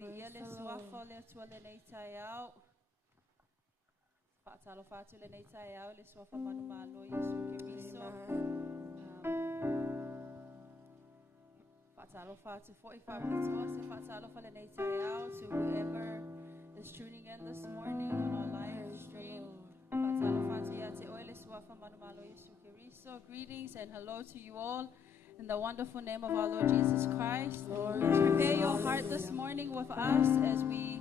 Praise the Lord. To 45 to whoever is tuning in this morning on our live stream. Greetings and hello to you all in the wonderful name of our Lord Jesus Christ. Lord, prepare your heart this morning with us as we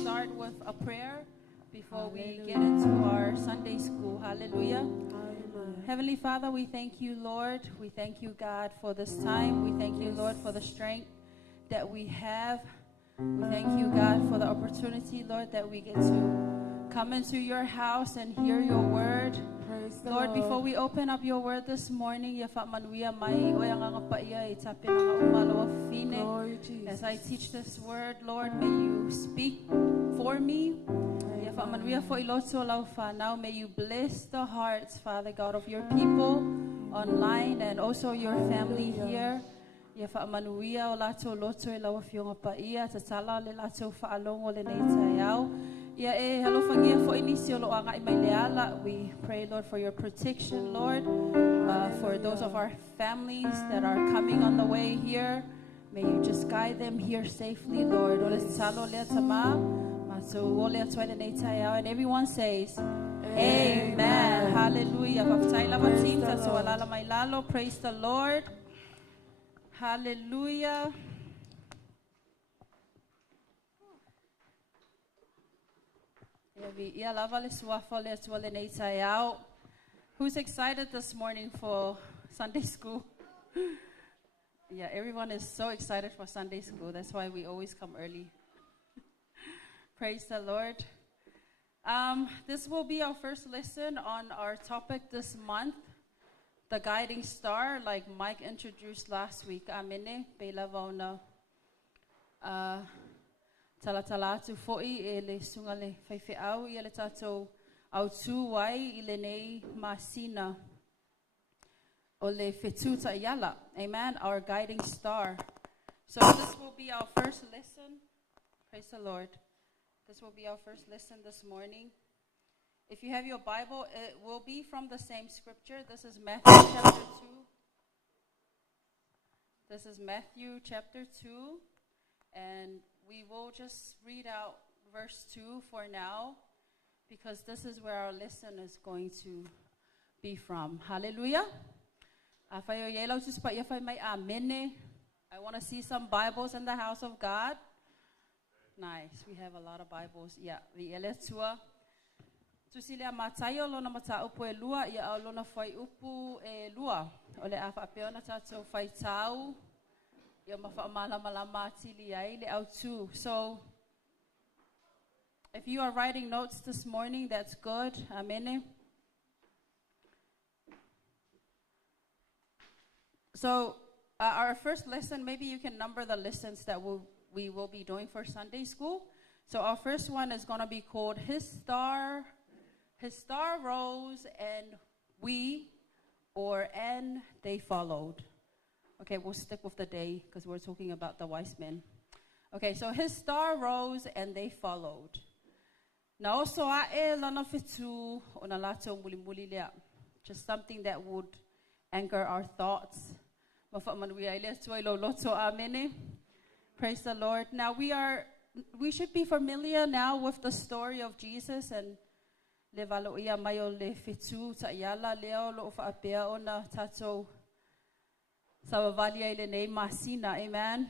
start with a prayer before we get into our Sunday school. Hallelujah. Heavenly Father, we thank you, Lord. We thank you, God, for this time. We thank you, Lord, for the strength that we have. We thank you, God, for the opportunity, Lord, that we get to come into your house and hear your word. Lord, before we open up your word this morning, as I teach this word, Lord, may you speak for me. Now may you bless the hearts, Father God, of your people online and also your family here. We pray, Lord, for your protection, Lord, for those of our families that are coming on the way here. May you just guide them here safely, Lord. And everyone says, Amen. Hallelujah. Praise the Lord. Hallelujah. Who's excited this morning for Sunday school? Yeah, everyone is so excited for Sunday school. That's why we always come early. Praise the Lord. This will be our first lesson on our topic this month, the guiding star, like Mike introduced last week. Amene, Belavona. Talatalatu fo'i ele sungale faifeau i ele tato au tu wai ile nei masina ole fetuta yala. Amen. Our guiding star. So this will be our first lesson. Praise the Lord. This will be our first lesson this morning. If you have your Bible, it will be from the same scripture. This is Matthew chapter 2. This is Matthew chapter 2. And we will just read out verse 2 for now, because this is where our lesson is going to be from. Hallelujah. I want to see some Bibles in the house of God. Nice. We have a lot of Bibles. Yeah. Tusilia matayo lona mata upu e lua ia lona fai upu e lua. Ole afa peona tato fai tau. Ia mafa malama tili ai le au tu. So if you are writing notes this morning, that's good. Amen. So our first lesson, maybe you can number the lessons that we will be doing for Sunday school. So our first one is going to be called His Star Rose and and they followed. Okay, we'll stick with the day because we're talking about the wise men. Okay, so His star rose and they followed. Now also just something that would anchor our thoughts. Praise the Lord. Now we should be familiar now with the story of Jesus, and amen,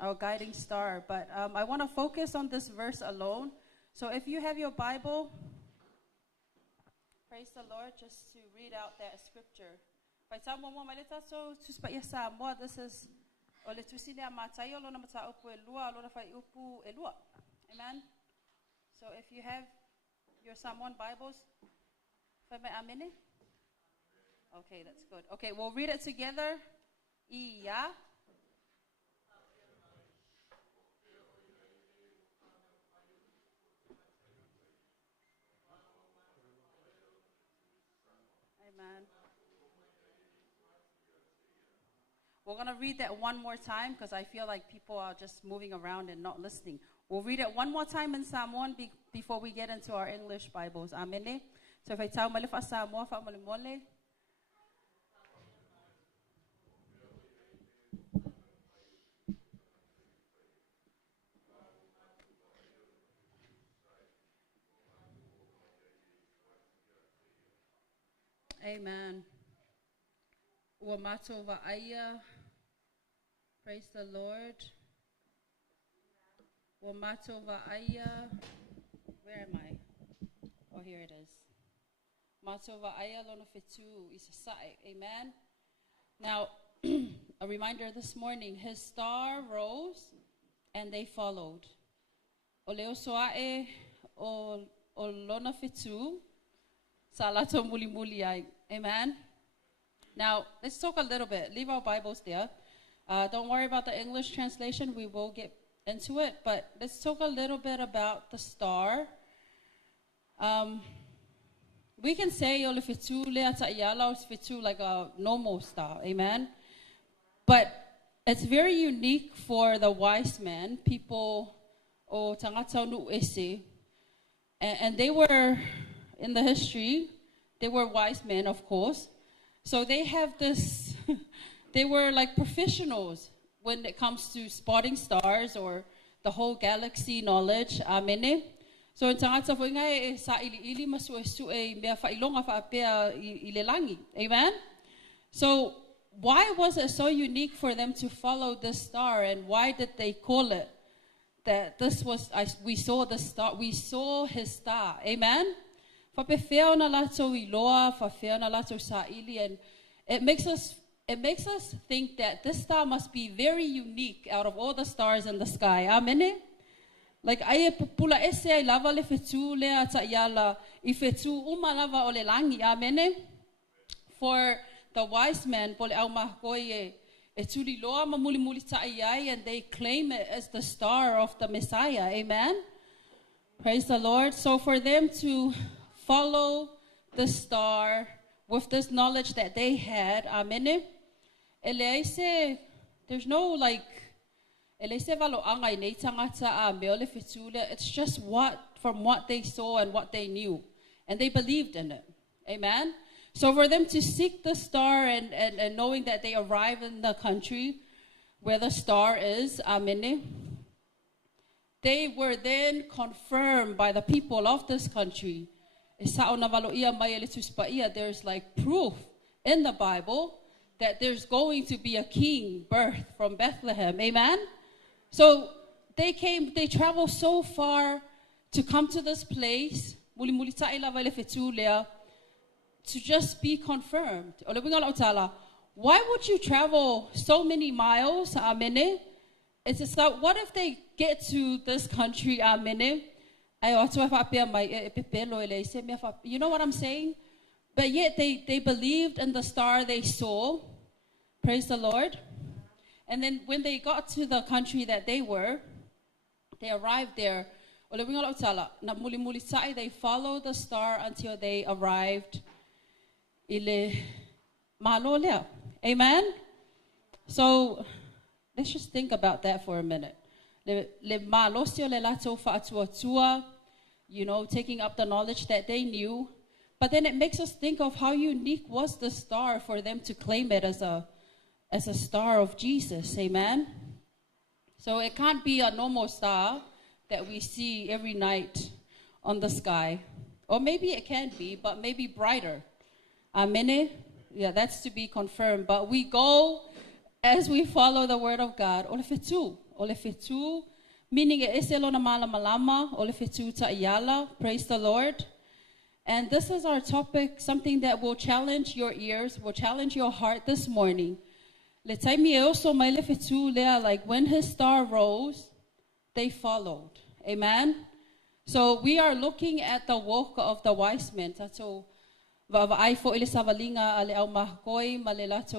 our guiding star. But I want to focus on this verse alone. So if you have your Bible, praise the Lord, just to read out that scripture. This is amen. So if you have your Psalm 1 Bibles, okay, that's good. Okay, we'll read it together. Iya. Amen. We're going to read that one more time because I feel like people are just moving around and not listening. We'll read it one more time in Samoan before we get into our English Bibles. Amen. So if I tell Malifa Samoa, fa Malimole. Amen. Wamato va'aya. Praise the Lord. Wamato va'aya. Where am I? Oh, here it is. Mato va'aya lona fitu isasae. Amen. Now, a reminder this morning, his star rose and they followed. O leo soae o lona fitu. Salato muli muli ai. Amen. Now, let's talk a little bit. Leave our Bibles there. Don't worry about the English translation. We will get into it. But let's talk a little bit about the star. We can say like a normal star. Amen. But it's very unique for the wise men, people o tangata nu ese. And they were, in the history, they were wise men, of course. So they have this, they were like professionals when it comes to spotting stars or the whole galaxy knowledge. Amen. So in tangata fo inga sa ili masu esu e mea failonga fa apea ilelangi. Amen. So why was it so unique for them to follow this star, and why did they call it that this was, we saw the star, we saw his star. Amen. Fa pe feo na lato iloa, fa feo na lato sa ili, and it makes us think that this star must be very unique out of all the stars in the sky. Amen. Like aye pula ese ai lava le fetu le ta yala I fetu uma lava o le langi. Amen. For the wise men pole au mahkoe e tuli loa mamuli muli ta ai, and they claim it as the star of the Messiah. Amen. Praise the Lord. So for them to follow the star with this knowledge that they had, amen. There's no like, it's just from what they saw and what they knew, and they believed in it. Amen. So for them to seek the star and knowing that they arrive in the country where the star is, amen, they were then confirmed by the people of this country. There's like proof in the Bible that there's going to be a king birthed from Bethlehem. Amen. So they traveled so far to come to this place to just be confirmed. Why would you travel so many miles? Amen. It's just like, what if they get to this country? Amen. You know what I'm saying? But yet they believed in the star they saw. Praise the Lord. And then when they got to the country that they arrived there. They followed the star until they arrived. Amen. So let's just think about that for a minute. Taking up the knowledge that they knew. But then it makes us think of how unique was the star for them to claim it as a star of Jesus. Amen. So it can't be a normal star that we see every night on the sky. Or maybe it can be, but maybe brighter. Amen. Yeah, that's to be confirmed. But we go as we follow the word of God. Olefetu. Meaning eselona malama olefetu ta'iyala. Praise the Lord. And this is our topic, something that will challenge your ears, will challenge your heart this morning. Like when his star rose, they followed. Amen. So we are looking at the walk of the wise men. So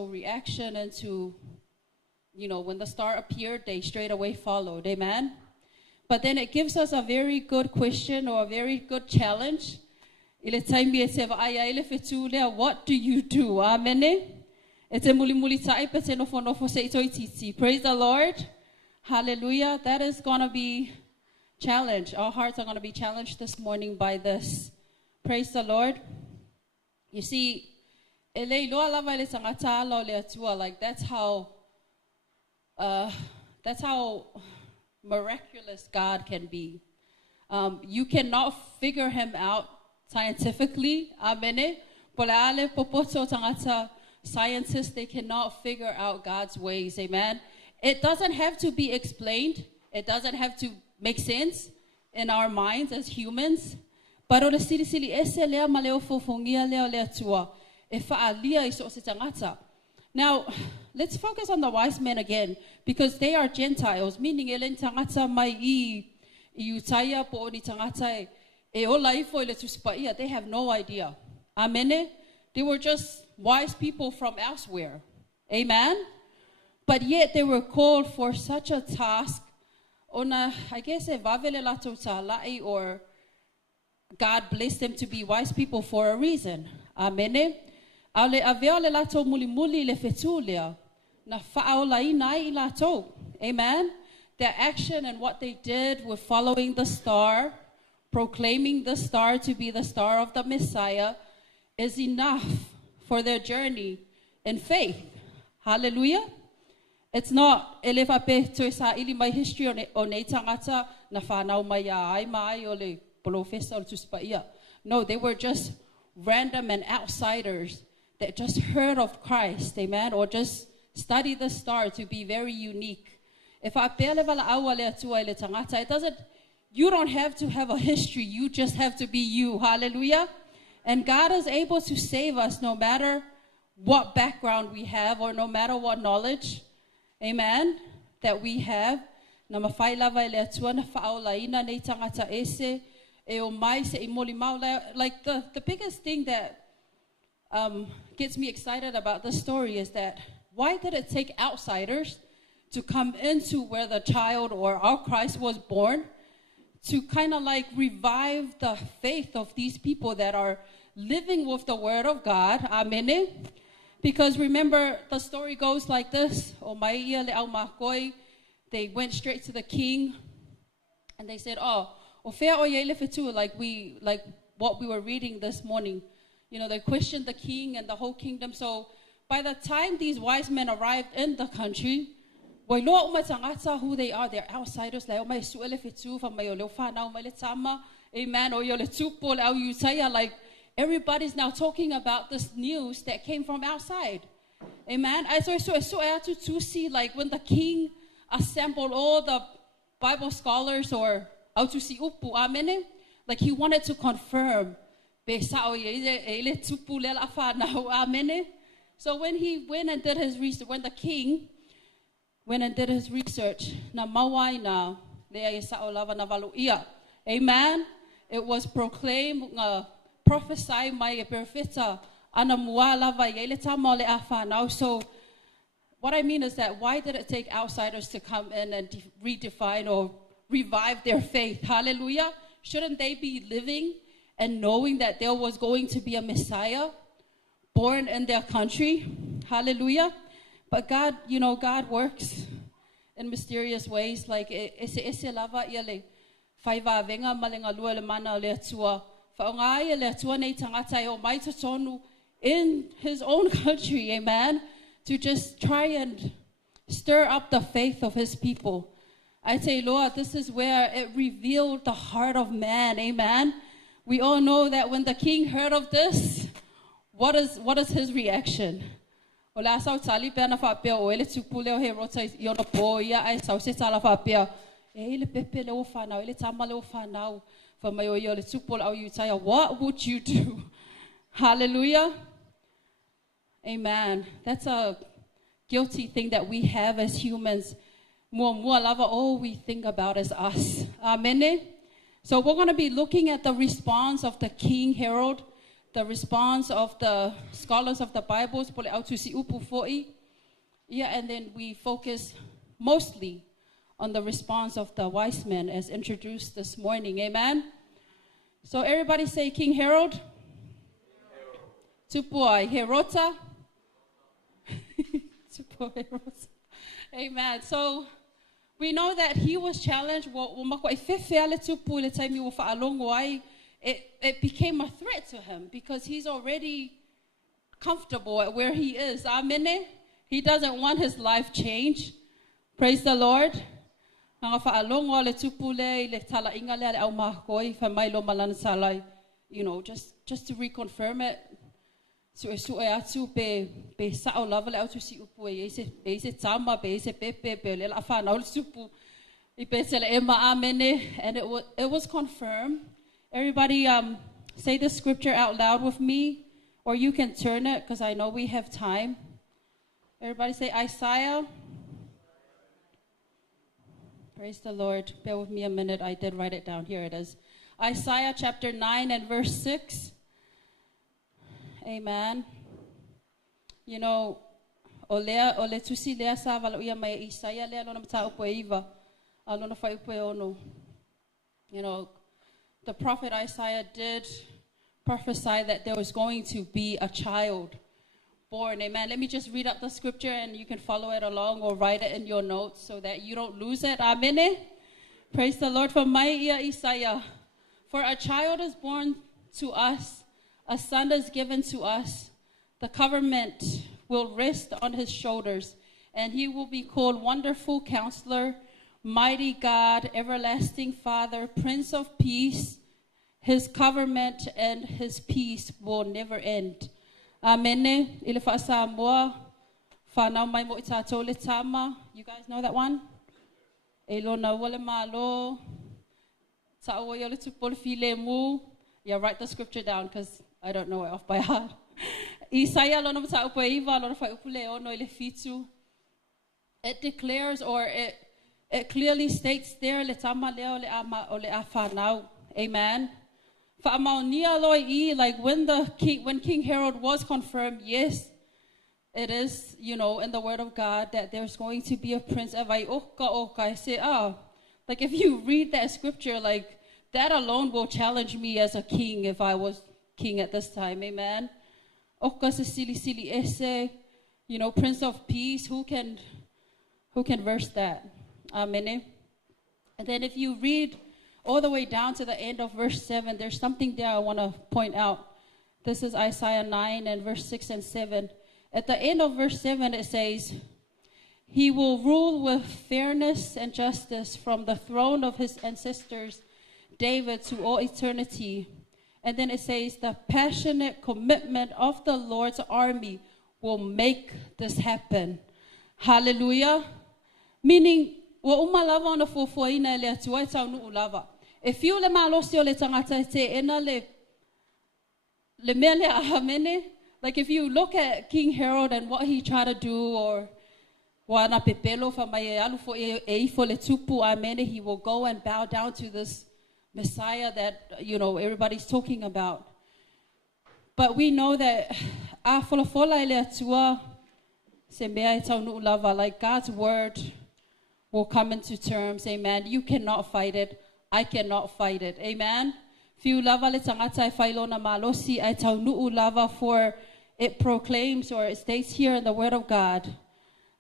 reaction into, when the star appeared, they straight away followed. Amen. But then it gives us a very good question or a very good challenge. What do you do? Amen. Praise the Lord. Hallelujah. That is going to be challenged. Our hearts are going to be challenged this morning by this. Praise the Lord. You see, like that's how miraculous God can be. You cannot figure him out scientifically. Amen. Scientists, they cannot figure out God's ways. Amen. It doesn't have to be explained. It doesn't have to make sense in our minds as humans. Now, let's focus on the wise men again, because they are Gentiles, meaning they have no idea. Amen. They were just wise people from elsewhere. Amen. But yet they were called for such a task. I guess or God blessed them to be wise people for a reason. Amen. Amen. Their action and what they did with following the star, proclaiming the star to be the star of the Messiah, is enough for their journey in faith. Hallelujah. It's not my history on no, they were just random and outsiders that just heard of Christ, amen, or just study the star to be very unique. It doesn't, you don't have to have a history, you just have to be you. Hallelujah. And God is able to save us no matter what background we have or no matter what knowledge, amen, that we have. Like the biggest thing that gets me excited about this story is that why did it take outsiders to come into where the child or our Christ was born to kind of like revive the faith of these people that are living with the word of God? Amen. Because remember, the story goes like this. They went straight to the king and they said, like what we were reading this morning. You know, they questioned the king and the whole kingdom. So by the time these wise men arrived in the country, who they are, they're outsiders. Amen. Like everybody's now talking about this news that came from outside. Amen. So to see like when the king assembled all the Bible scholars or out to see upu, amen. Like he wanted to confirm. So when he went and did his research, when the king went and did his research, amen. It was proclaimed, prophesied by Perfita. So what I mean is that why did it take outsiders to come in and redefine or revive their faith? Hallelujah. Shouldn't they be living and knowing that there was going to be a Messiah born in their country? Hallelujah. But God, you know, God works in mysterious ways. Like in his own country, amen, to just try and stir up the faith of his people. I say, Lord, this is where it revealed the heart of man, amen. We all know that when the king heard of this, what is his reaction? What would you do? Hallelujah. Amen. That's a guilty thing that we have as humans. All we think about is us. Amen. So we're going to be looking at the response of the King Herod, the response of the scholars of the Bibles, and then we focus mostly on the response of the wise men as introduced this morning. Amen. So everybody say King Herod. Tupuai Herota. Amen. So we know that he was challenged. It became a threat to him because he's already comfortable at where he is. Amen. He doesn't want his life changed. Praise the Lord. You know, just to reconfirm it. So atu pe sao lava le atu si upu e se tama pe se pepe pe le la fa na ul supu I pe se le ema amene, and it was confirmed. Everybody say the scripture out loud with me, or you can turn it because I know we have time. Everybody say Isaiah. Praise the Lord. Bear with me a minute. I did write it down. Here it is. Isaiah chapter 9 and verse 6. Amen. You know, ole tusi lea sa vala uia mai Isaiah lea lona mata upo iva alona fai upo ono. You know, the prophet Isaiah did prophesy that there was going to be a child born. Amen. Let me just read up the scripture and you can follow it along or write it in your notes so that you don't lose it. Amen. Praise the Lord. For my ear Isaiah. For a child is born to us, a son is given to us. The government will rest on his shoulders, and he will be called Wonderful Counselor, Mighty God, Everlasting Father, Prince of Peace. His government and his peace will never end. Amen. You guys know that one? Yeah, write the scripture down because I don't know it off by heart. It declares, or it clearly states there, amen. Like when King Herod was confirmed, yes, it is, you know, in the word of God that there's going to be a prince. I say, like if you read that scripture, like that alone will challenge me as a king if I was king at this time. Amen. You know, Prince of Peace, who can verse that? Amen. And then if you read all the way down to the end of verse 7, there's something there I want to point out. This is Isaiah 9 and verse 6 and 7. At the end of verse 7, it says, he will rule with fairness and justice from the throne of his ancestors, David, to all eternity. And then it says, the passionate commitment of the Lord's army will make this happen. Hallelujah. Meaning, if you le malosio le tangata te ena le mele ahamene, like if you look at King Herod and what he tried to do, or wana pepelo fa mai alu fo e fo le tupu amene, he will go and bow down to this Messiah that, you know, everybody's talking about. But we know that like God's word will come into terms. Amen. You cannot fight it. I cannot fight it. Amen. For it proclaims, or it states here in the word of God,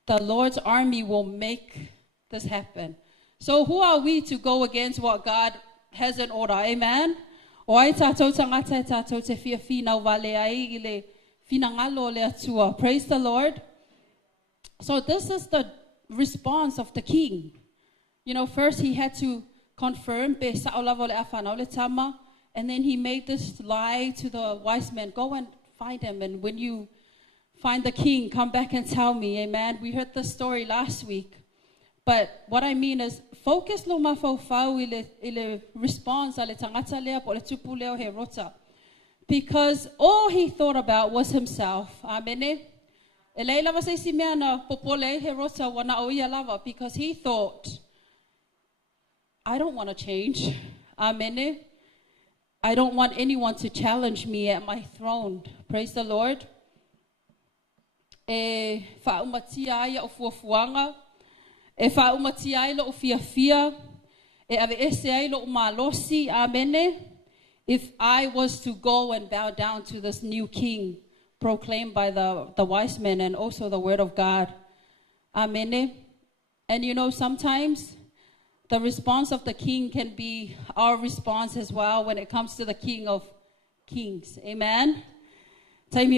the Lord's army will make this happen. So who are we to go against what God has in order? Amen. Praise the Lord. So this is the response of the king. You know, first he had to confirm, and then he made this lie to the wise men, go and find him, and when you find the king, come back and tell me. Amen. We heard the story last week. But what I mean is, focus lo mafau ile response ale tangata lea po le tupu leo he rota. Because all he thought about was himself. Amen. Ele lava se simea na popole he rota wana oia lava, because he thought, I don't want to change. Amen. I don't want anyone to challenge me at my throne. Praise the Lord. E fa'umatia ia ofuafuanga. E fa'umati ai lo fiafia, e ave ese ai lo malosi, amene. If I was to go and bow down to this new king proclaimed by the wise men and also the word of God, Amen. And you know, sometimes the response of the king can be our response as well when it comes to the King of Kings. Amen. We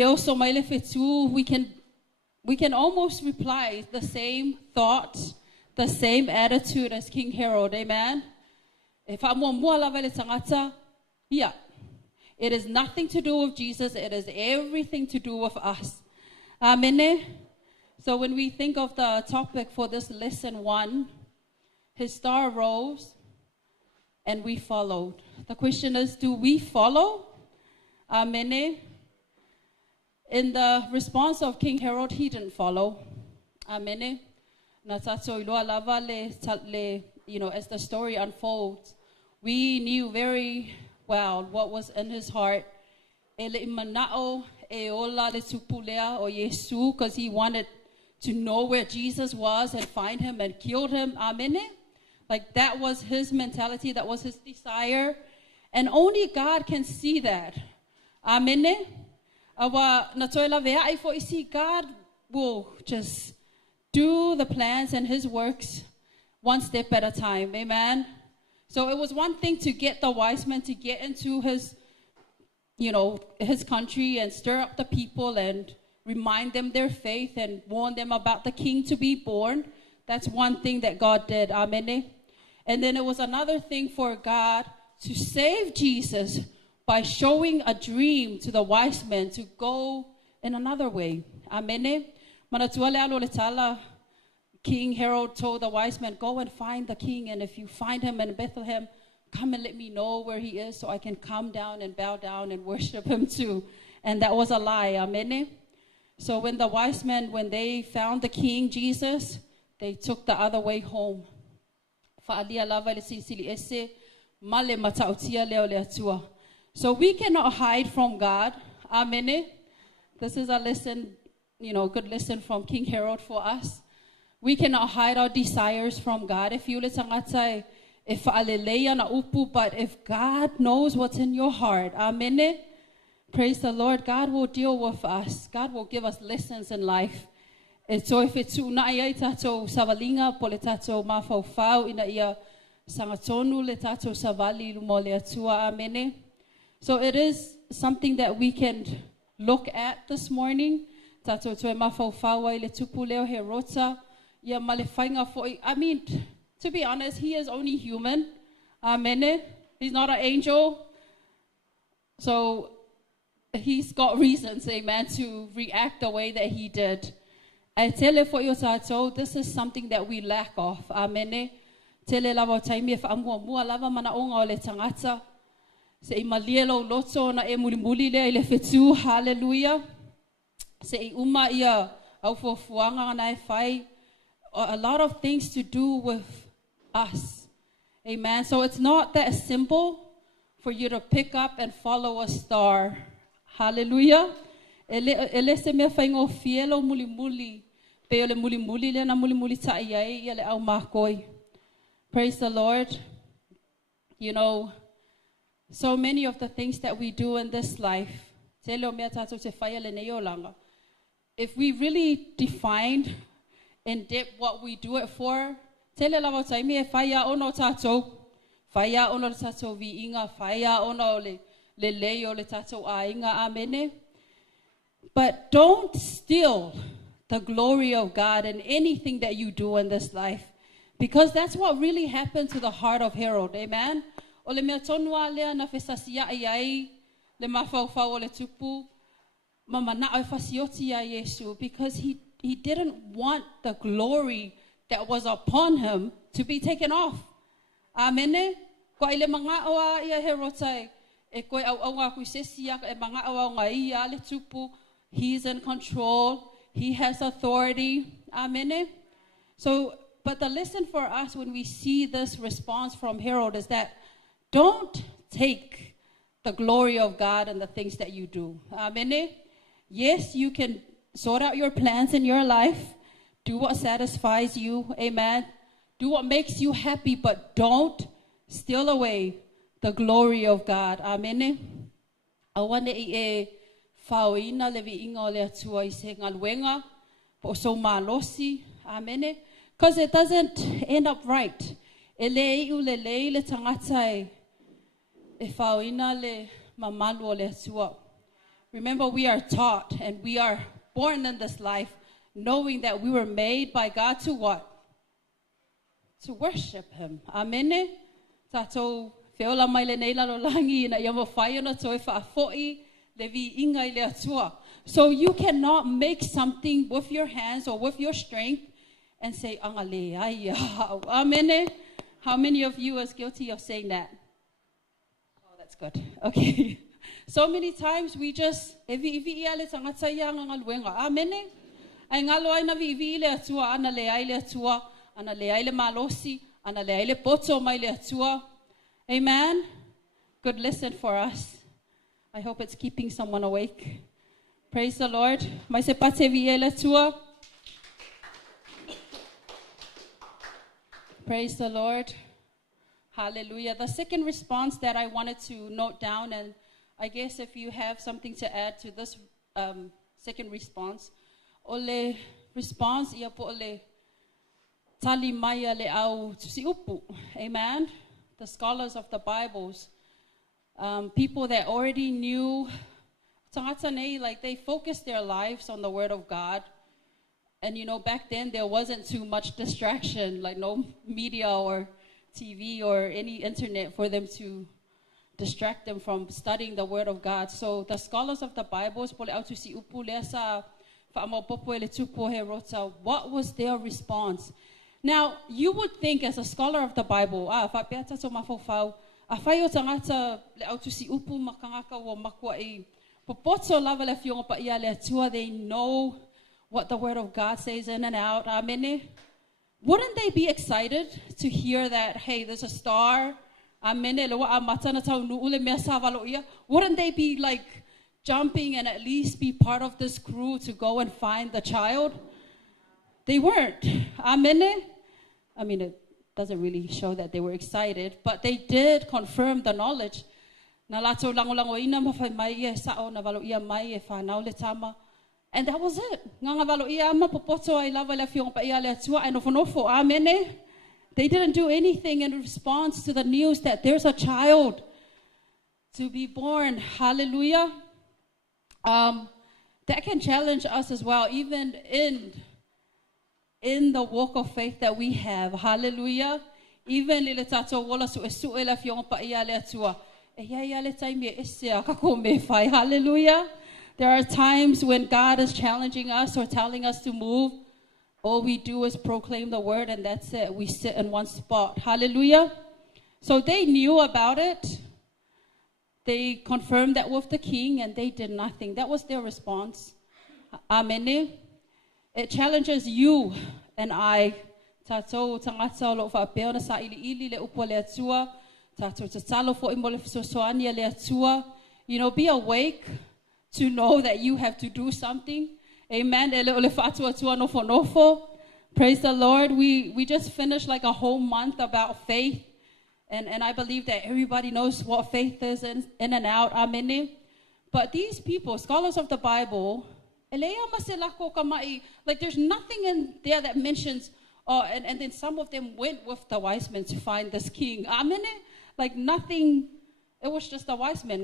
can almost reply the same thought, the same attitude as King Herod. Amen. Yeah. It is nothing to do with Jesus. It is everything to do with us. Amen. So when we think of the topic for this lesson 1, his star rose and we followed. The question is, do we follow? Amen. In the response of King Herod, he didn't follow. Amen. You know, as the story unfolds, we knew very well what was in his heart. Because he wanted to know where Jesus was and find him and kill him. Amen. Like that was his mentality, that was his desire. And only God can see that. Amen. God will just do the plans and his works one step at a time. Amen. So it was one thing to get the wise men to get into his, you know, his country and stir up the people and remind them their faith and warn them about the king to be born. That's one thing that God did. Amen. And then it was another thing for God to save Jesus by showing a dream to the wise men to go in another way. Amen. King Herod told the wise men, go and find the king, and if you find him in Bethlehem, come and let me know where he is so I can come down and bow down and worship him too. And that was a lie. Amen. So when the wise men, when they found the king Jesus, they took the other way home. So we cannot hide from God. Amen. This is a lesson, you know, good lesson from King Herod for us. We cannot hide our desires from God. But if God knows what's in your heart, amen. Praise the Lord. God will deal with us. God will give us lessons in life. And so if it's savalinga poletato mafau ina ia sangatonu letato savali lumole atua, amen. So it is something that we can look at this morning. Tato toe mafau fawa ile tupuleo herota. I mean, to be honest, he is only human. Amen. He's not an angel. So he's got reasons, amen, to react the way that he did. I tell you for your tato, this is something that we lack of. Amen. Tele lava taimi if amua mua lava mana onga ole tangata. Se imalielo loto na e mulimuli le ile fetu. Hallelujah. Se uma ia au fuanga na e fai. A lot of things to do with us. Amen. So it's not that simple for you to pick up and follow a star. Hallelujah. Ele se me faingo fielo mulimuli. Pe ole mulimuli le na mulimuli ta iai ele au makoi. Praise the Lord. You know, so many of the things that we do in this life. If we really defined in depth what we do it for, tele lava taimi e faya ono tato, faya ono tato vi inga, faya ono le leo le tato a inga, amene. But don't steal the glory of God in anything that you do in this life, because that's what really happened to the heart of Herod. Amen. Ole mea tonua lea na fesasia iai le mafaufa ole tupu mama na ai fasioti ya Yesu, because he didn't want the glory that was upon him to be taken off. Amen. Ko ile mga awa ia Herotai e ko au nga kusesia e mga awa nga ia le tupu. He's in control. He has authority. Amen. So, but the lesson for us when we see this response from Herod is that don't take the glory of God and the things that you do. Amen. Yes, you can sort out your plans in your life. Do what satisfies you. Amen. Do what makes you happy, but don't steal away the glory of God. Amen. Awane e fauina levi inga le atua I se ngaluenga po so malosi. Amen. Because it doesn't end up right. E le tangata e whauina le mamalu o le atua. Remember, we are taught and we are born in this life knowing that we were made by God to what? To worship Him. Amen. Tato feola mai le nei lalo langi na yama whai ona toi whaafoi le vi inga I le atua. So you cannot make something with your hands or with your strength and say, angale, ay, amen. How many of you is guilty of saying that? Oh, that's good. Okay. So many times we just, evi ia le tangata ia ngaluenga. Amen. Ay ngalo ay na vi le atua, ana le ai le atua, ana le ai le malosi, ana le ai le poto mai le atua. Amen. Good lesson for us. I hope it's keeping someone awake. Praise the Lord. Mai se pate vi le atua. Praise the Lord. Hallelujah. The second response that I wanted to note down, and I guess if you have something to add to this second response, ole response ia po ole tali maya le au tusi upu. Amen. The scholars of the Bibles, people that already knew, tangata nei, like they focused their lives on the Word of God. And you know, back then there wasn't too much distraction, like no media or TV or any internet for them to distract them from studying the Word of God. So the scholars of the Bibles, what was their response? Now, you would think as a scholar of the Bible, they know what the Word of God says in and out. Amen. Wouldn't they be excited to hear that, hey, there's a star? Amen. Wouldn't they be like jumping and at least be part of this crew to go and find the child? They weren't. Amen. I mean, it doesn't really show that they were excited, but they did confirm the knowledge. And that was it. They didn't do anything in response to the news that there's a child to be born. Hallelujah. That can challenge us as well, even in the walk of faith that we have. Hallelujah. Even hallelujah. There are times when God is challenging us or telling us to move. All we do is proclaim the word, and that's it. We sit in one spot. Hallelujah. So they knew about it. They confirmed that with the king, and they did nothing. That was their response. Amen. It challenges you and I. You know, be awake to know that you have to do something. Amen. Praise the Lord. We just finished like a whole month about faith. And I believe that everybody knows what faith is in and out. Amen. But these people, scholars of the Bible, like there's nothing in there that mentions, and then some of them went with the wise men to find this king. Amen. Like nothing. It was just the wise men.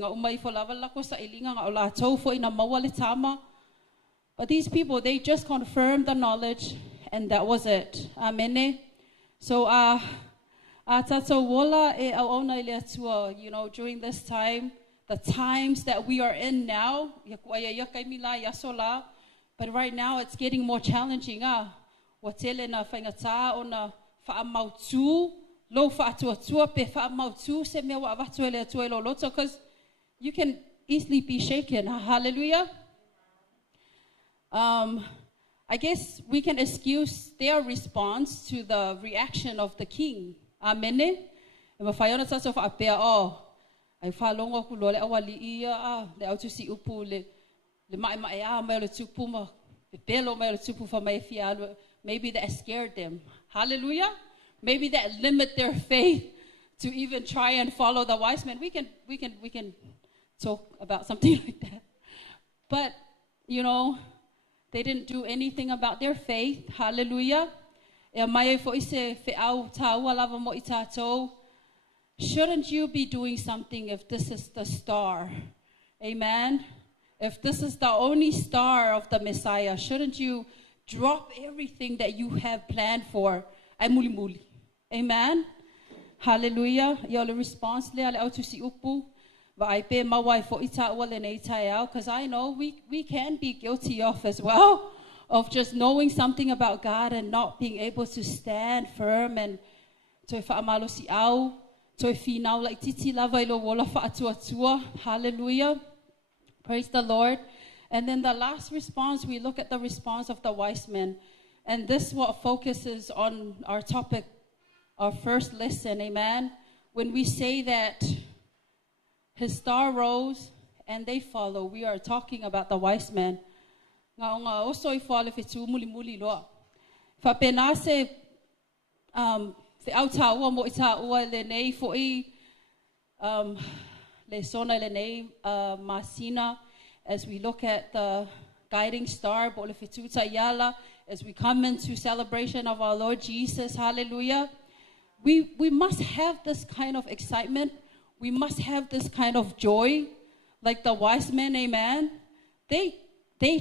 But these people, they just confirmed the knowledge, and that was it. Amen. So, you know, during this time, the times that we are in now, but right now it's getting more challenging. Because you can easily be shaken. Hallelujah. I guess we can excuse their response to the reaction of the king. Amen. Maybe that scared them. Hallelujah. Maybe that limit their faith to even try and follow the wise men. We can talk about something like that. But, you know, They didn't do anything about their faith. Hallelujah. Shouldn't you be doing something if this is the star? Amen. If this is the only star of the Messiah, shouldn't you drop everything that you have planned for? Amen. Hallelujah. Your response because I know we can be guilty of as well, of just knowing something about God and not being able to stand firm and hallelujah. Praise the Lord. And then the last response, we look at the response of the wise men. And this what focuses on our topic, our first lesson, amen. When we say that his star rose and they follow, we are talking about the wise men. As we look at the guiding star, as we come into celebration of our Lord Jesus, hallelujah, we must have this kind of excitement. We must have this kind of joy, like the wise men, amen. They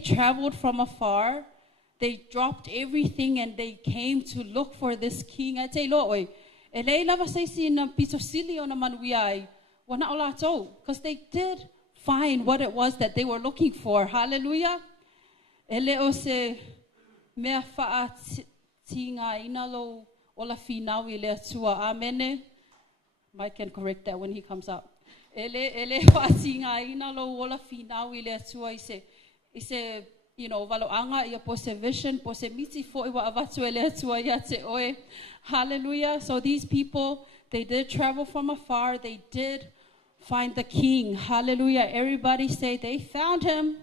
traveled from afar. They dropped everything and they came to look for this king. I tell you, because they did find what it was that they were looking for. Hallelujah. Mike can correct that when he comes up. You know, hallelujah. So these people, they did travel from afar. They did find the king. Hallelujah. Everybody say they found him.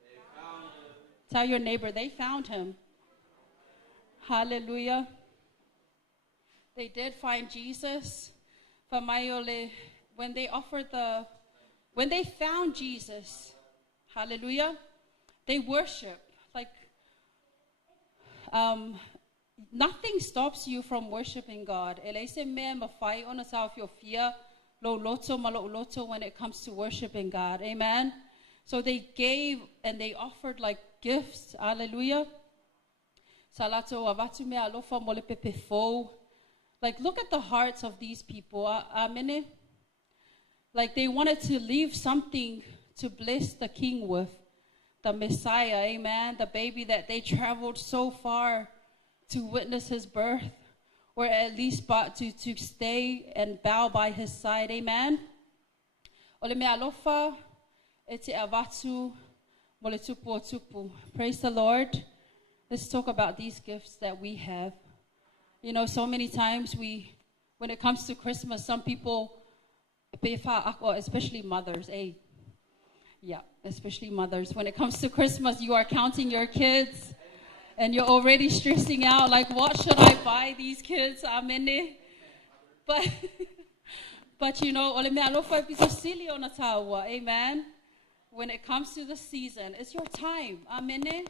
They found him. Tell your neighbor they found him. Hallelujah. They did find Jesus. When they found Jesus, hallelujah, they worship. Like, nothing stops you from worshiping God. When it comes to worshiping God, amen. So they gave and they offered like gifts, hallelujah. Like, look at the hearts of these people, amen. Like, they wanted to leave something to bless the king with, the Messiah, amen, the baby that they traveled so far to witness his birth, or at least to stay and bow by his side, amen. Praise the Lord. Let's talk about these gifts that we have. You know, so many times when it comes to Christmas, some people, especially mothers, yeah, especially mothers. When it comes to Christmas, you are counting your kids and you're already stressing out, like, what should I buy these kids? Amen. But you know, amen. When it comes to the season, it's your time. Amen.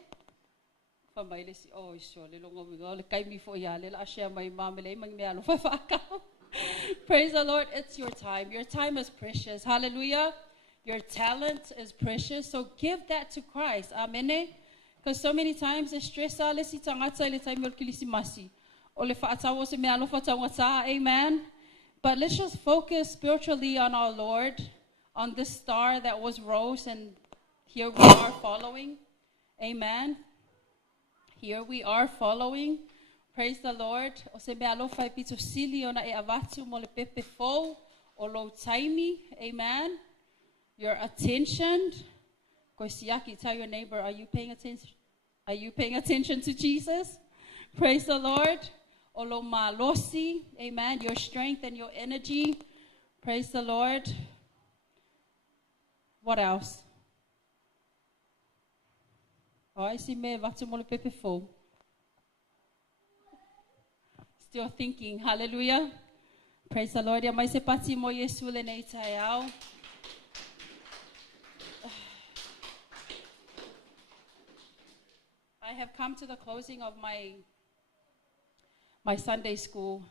Praise the Lord. It's your time. Your time is precious. Hallelujah. Your talent is precious. So give that to Christ. Amen. Because so many times it's stress. Amen. But let's just focus spiritually on our Lord, on this star that was rose, and here we are following. Amen. Here we are following. Praise the Lord. Amen. Your attention. Tell your neighbor, are you paying attention? Are you paying attention to Jesus? Praise the Lord. Amen. Your strength and your energy. Praise the Lord. What else? Oh, I see me. Still thinking. Hallelujah. Praise the Lord. I have come to the closing of my Sunday school.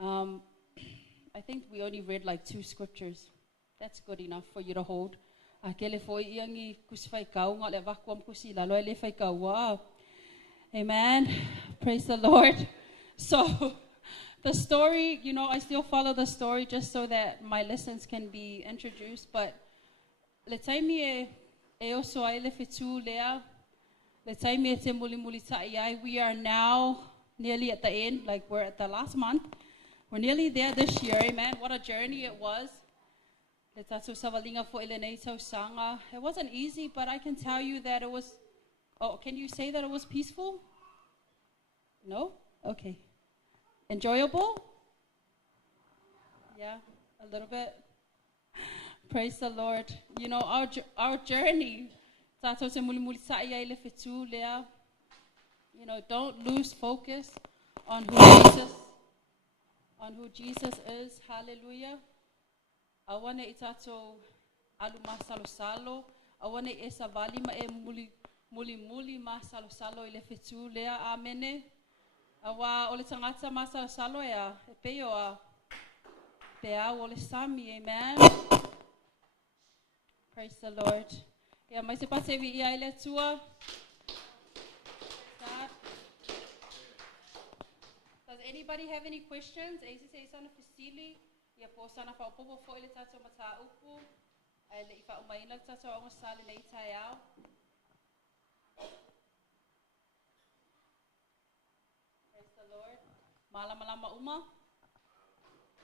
I think we only read like 2 scriptures. That's good enough for you to hold. Wow. Amen. Praise the Lord. So the story, I still follow the story just so that my lessons can be introduced. But le taimi e oso ai le fitu lea, le taimi e te muli muli tai ai. We are now nearly at the end, like we're at the last month. We're nearly there this year, amen. What a journey it was. Le tatu savalinga fo ele nei tau sanga. It wasn't easy, but I can tell you that it was, can you say that it was peaceful? No? Okay. Enjoyable? Yeah, a little bit. Praise the Lord. Our journey, don't lose focus on who Jesus is. Hallelujah. Awane itato aluma salo salo. Awane esa valima e muli masalo salo ile fitu lea. Amene. Awa ole tangata masalo salo ya. Epeo a pea ole sami. Amen. Praise the Lord. Yeah, my sepate vi ia ile tua. Does anybody have any questions? Eisi se isana fisili. Ia po sana fa popo fo ile tato mata upu. Ele ifa umaina tato o sale nei taiao. Praise the Lord. Malama uma.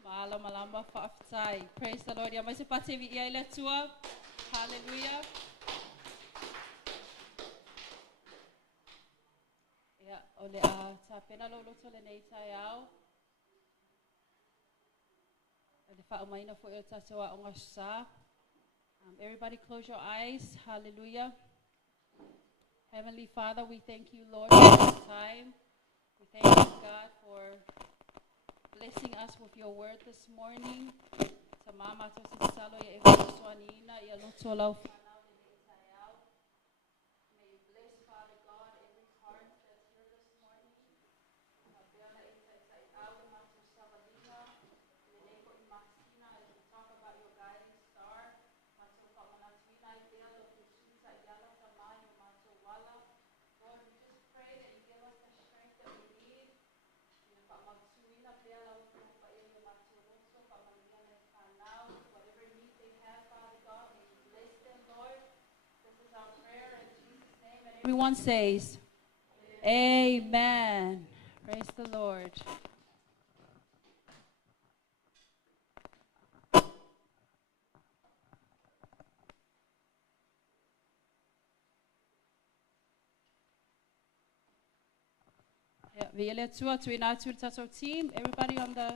Malama fa aftai. Praise the Lord. Ia mai se pate vi ia ile tua. Hallelujah. Yeah, ole a ta pena lo tole nei taiao. Everybody close your eyes. Hallelujah. Heavenly Father, we thank you, Lord, for this time. We thank you, God, for blessing us with your word this morning. May you bless, Father God, every heart that's here this morning. As we talk about your guiding star, Lord, we just pray that you give us the strength that we need. Whatever need they have, Father God, may you bless them, Lord. This is our prayer in Jesus' name. And everyone says, Amen. Praise the Lord. Team, everybody on the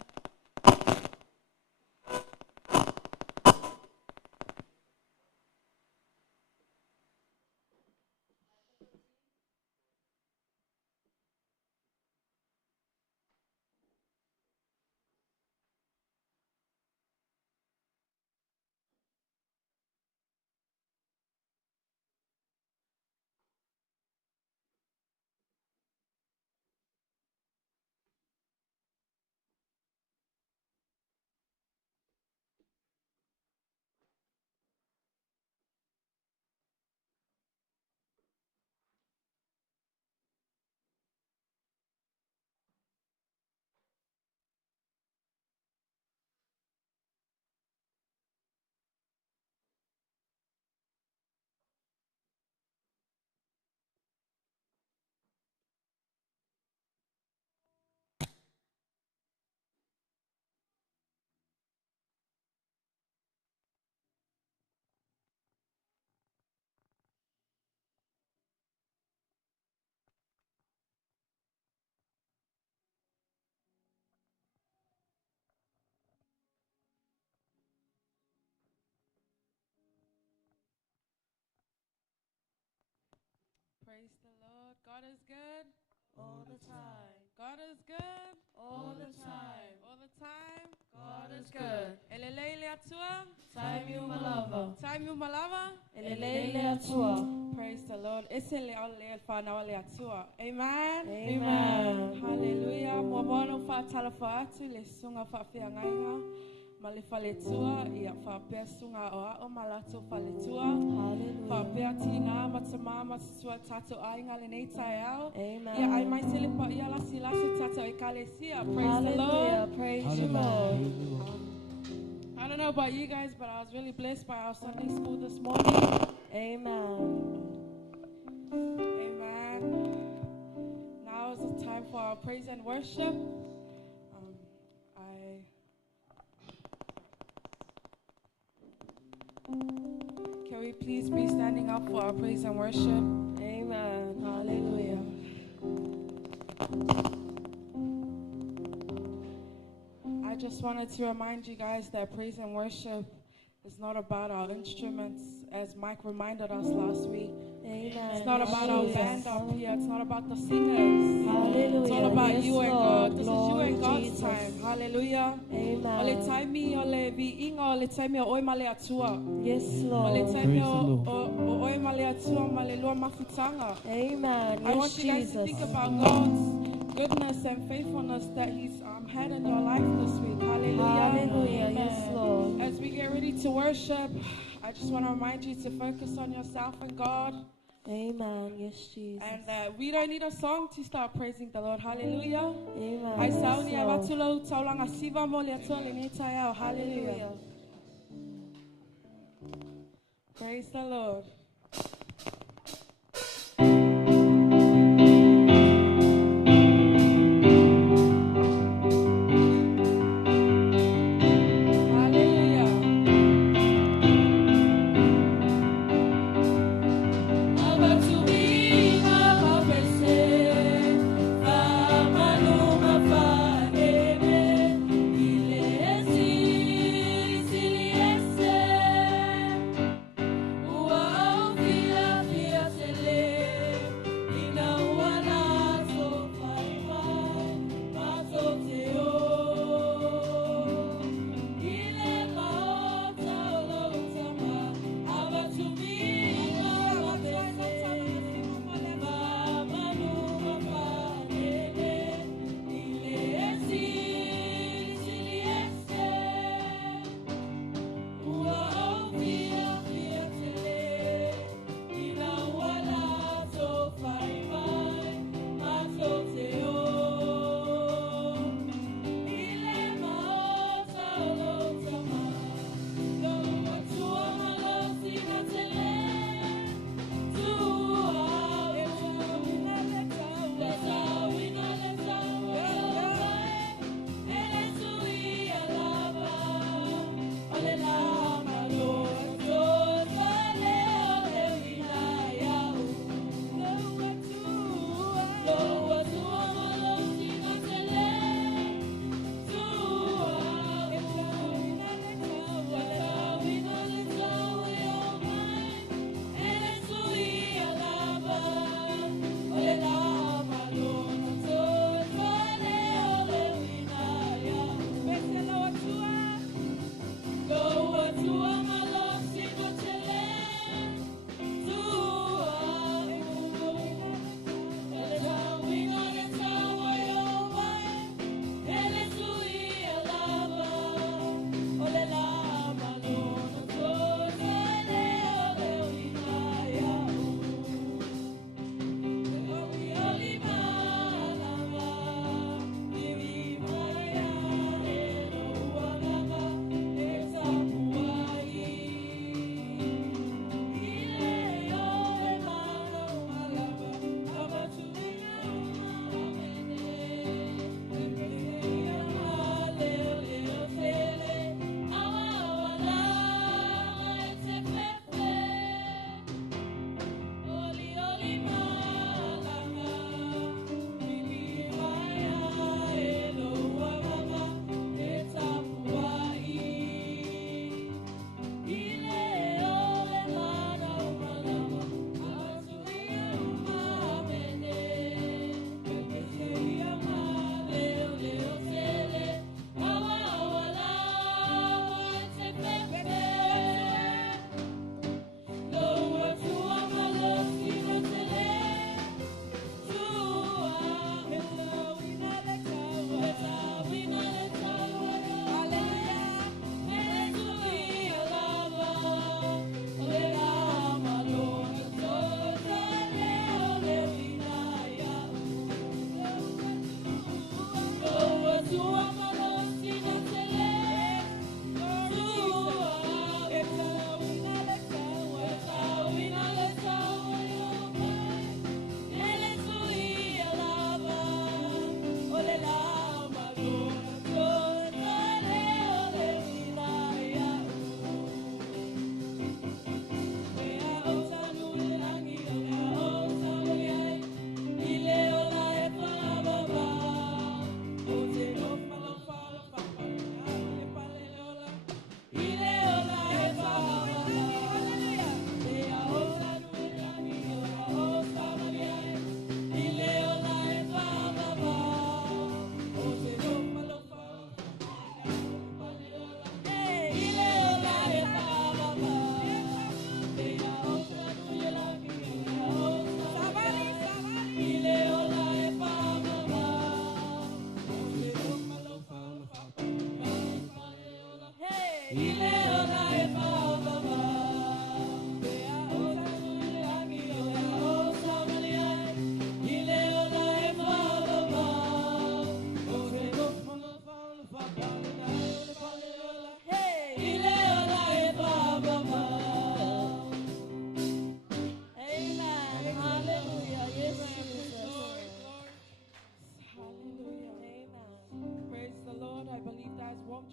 Praise the Lord. God is good all the time. God is good All the time. all the time. God is good. Elelele atua. Time you malava. Time you malava. Elelele atua. Praise the Lord. Esele ole whanau le atua. Amen. Amen. Hallelujah. Momono whaatala whaatu le sunga whawhiangainga. Ma le whaletua ia whapea sunga o a o malato whaletua. Hallelujah. Whapea tina matama matusua tato ainga le nei tae au. Amen. Ia ai mai silipa ia lasi tato e kalesia. Praise the Hallelujah. Lord. Praise you, Lord. I don't know about you guys, but I was really blessed by our Sunday school this morning. Amen. Amen. Now is the time for our praise and worship. Can we please be standing up for our praise and worship? Amen. Hallelujah. I just wanted to remind you guys that praise and worship is not about our instruments, as Mike reminded us last week. Amen. It's not about our band up here. It's not about the singers. Hallelujah. It's all about Yes, you and Lord. God. This is you Glory and God's Jesus. time. Hallelujah. Amen. Ole taimi ole viinga ole taimi o oi male atua. Yes, Ole Lord. taimi o oi male atua male lua mafutanga. Amen. I Yes, want you guys to Jesus. think about God's goodness and faithfulness that He's had in your life this week. Hallelujah. Hallelujah. Yes, Lord. As we get ready to worship, I just want to remind you to focus on yourself and God, Amen. Yes, Jesus. and that we don't need a song to start praising the Lord. Hallelujah. Amen. I Yes, sauni Lord. avatulo taulanga siva mo le atua le nei tae au. Hallelujah. Praise the Lord. Whoa.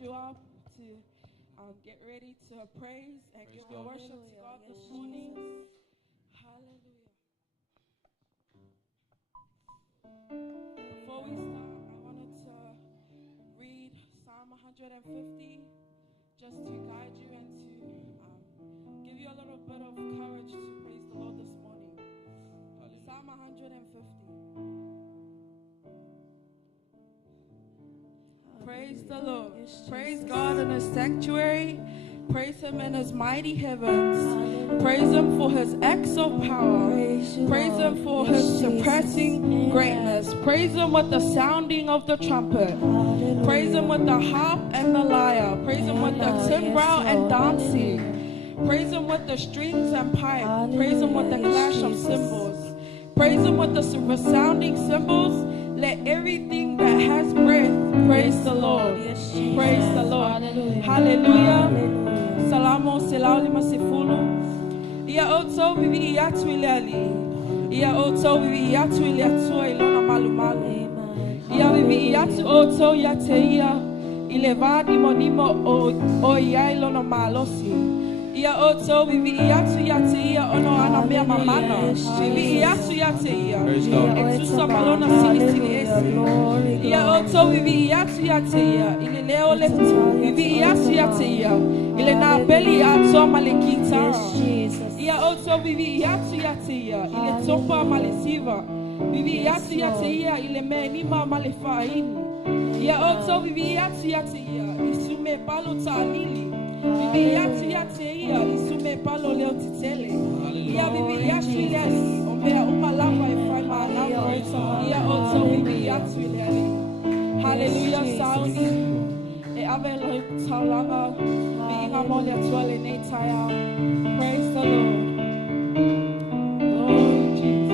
You up to get ready to praise and give a worship to God this morning. Hallelujah. Before we start, I wanted to read Psalm 150 just to guide you and to give you a little bit of courage to praise the Lord this morning. Hallelujah. Psalm 150. Praise the Lord. Praise God in His sanctuary. Praise Him in His mighty heavens. Praise Him for His acts of power. Praise Him for His surpassing greatness. Praise Him with the sounding of the trumpet. Praise Him with the harp and the lyre. Praise Him with the timbrel and dancing. Praise Him with the strings and pipe. Praise Him with the clash of cymbals. Praise Him with the resounding cymbals. Let everything that has breath praise the Lord. Praise the Lord. Hallelujah. Salamo selau lima sifulu. Ia oto vivi iatu iliali. Ia oto vivi iatu iliatua ilona malu malu. Ia vivi iatu oto iateia. Ilevadi monimo o ia ilona malosi. Ia oto vivi iatu iateia ono ana mea mamana. Vivi iatu iateia. Exusa malona sili sili esi. Ia oto vivi iatu iateia. Ile leo le vivi iatu iateia. Ile na beli ato malekita. Ia oto vivi iatu iateia. Ile topa malesiva. Vivi iatu iateia. Ile me nima malefaini. Ia oto vivi iatu iateia. Isume palo talili. Vivi yatu yateia, isume palo leo titele. Ia vivi yatu yali, ombea umalava efai maalawa. Ia oto vivi yatu yali. Hallelujah, sauni. E ave lo taulanga, vi inga mole atuale ne taya. Praise the Lord. Glory Jesus.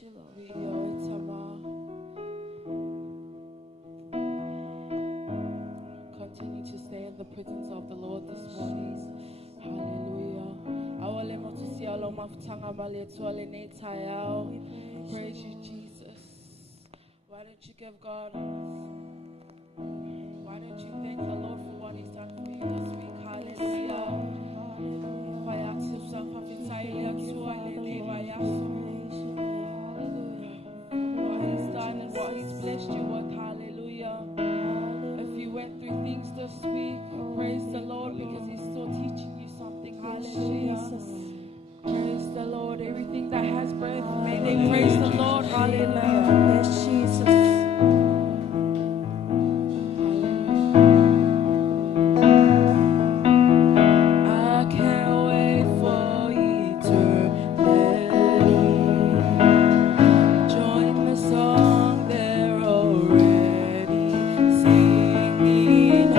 Praise you, Lord. Continue to stay in the presence of the Lord this morning. Hallelujah. Praise you, Jesus. Why don't you give God? Why don't you thank the Lord for what He's done for you this week? Hallelujah. What He's done and what He's blessed you with. Hallelujah. If you went through things this week, praise the Lord because He's still teaching you something. Hallelujah. Praise the Lord. Everything that has breath, may they praise the Lord. Hallelujah. Yes, Jesus. I can't wait for eternity. Join the song they're already singing.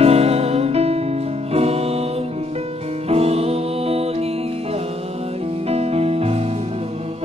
Holy, holy are you, Lord.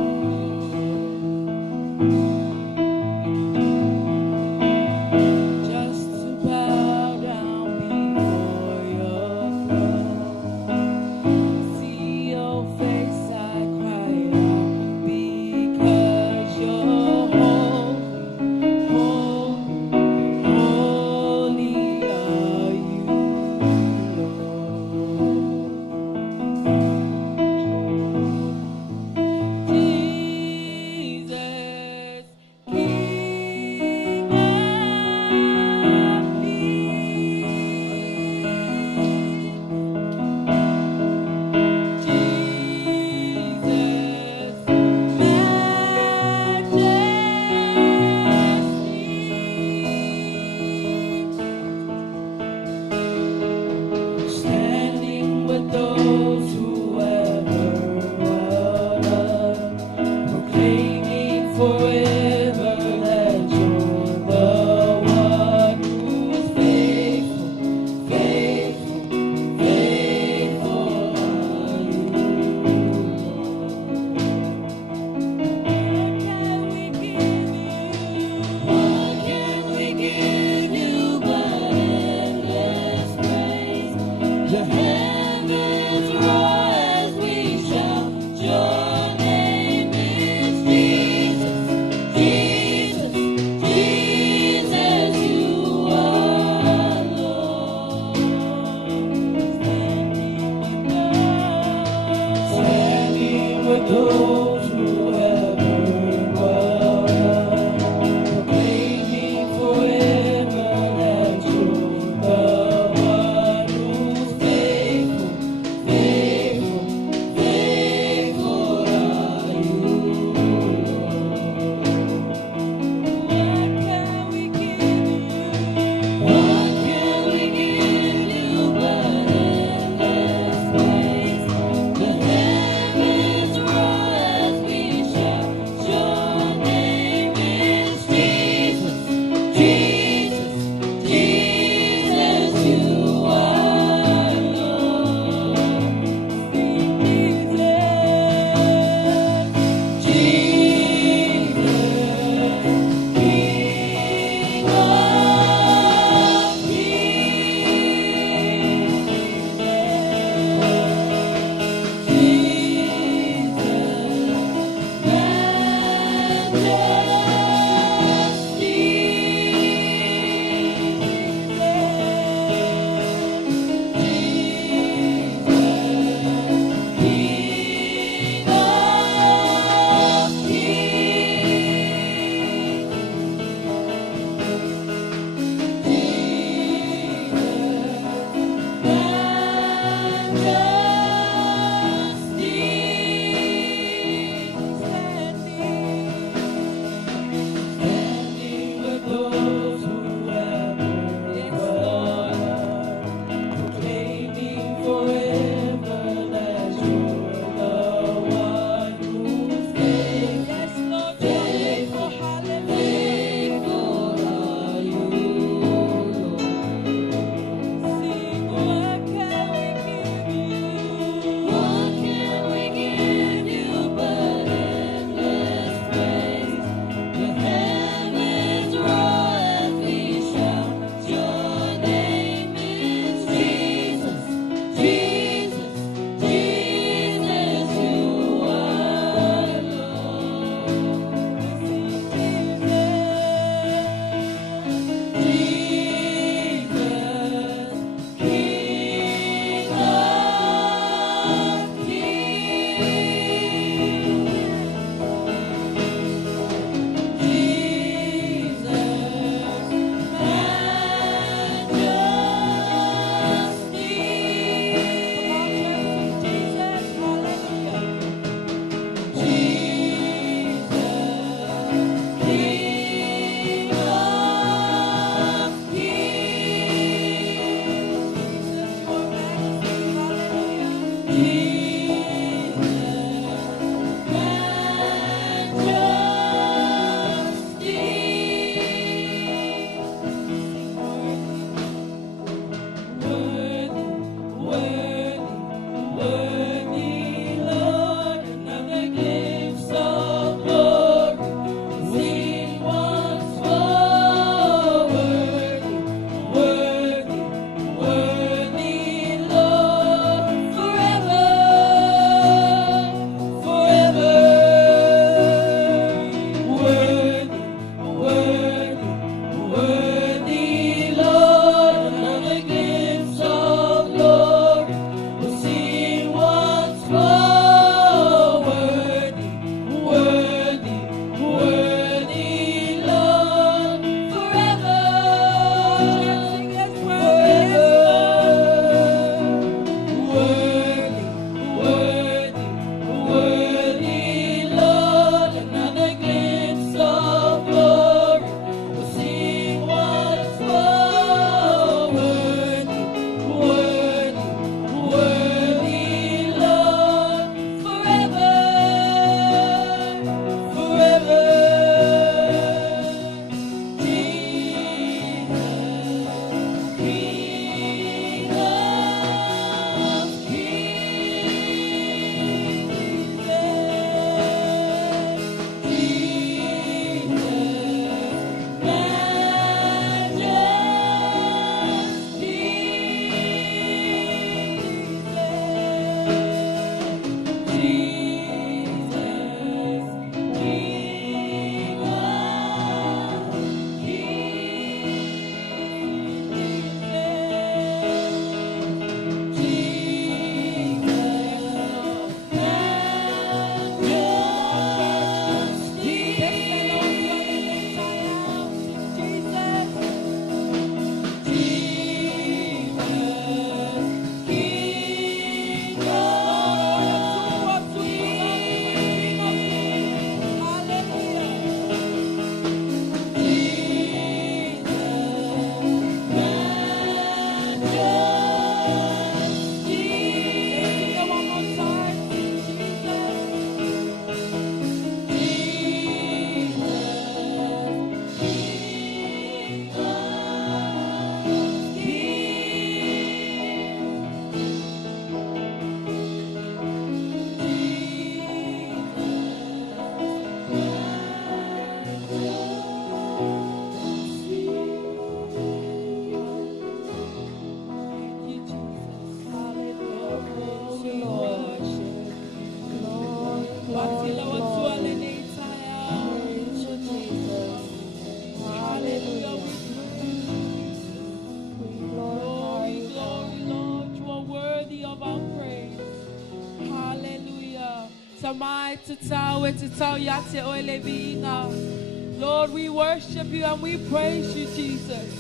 Lord, we worship you and we praise you, Jesus.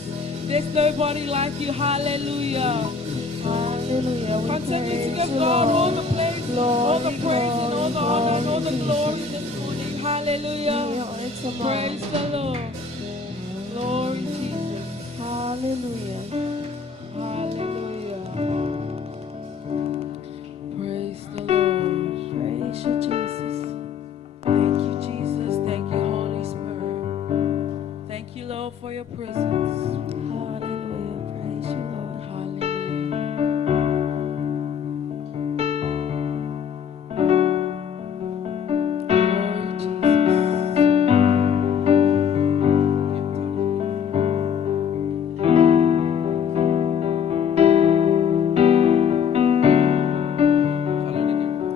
There's nobody like you. Hallelujah. Hallelujah. We Continue to praise give you, God all Lord. the praise, all the praise and all the honor and all the glory this morning. Hallelujah. Praise the Lord. Glory, Jesus. Hallelujah. Hallelujah. Praise the Lord. Praise you, Jesus. Thank you, Jesus. Thank you, Holy Spirit. Thank you, Lord, for your presence. Hallelujah. Praise you, Lord. Hallelujah. Glory, Jesus. Hallelujah.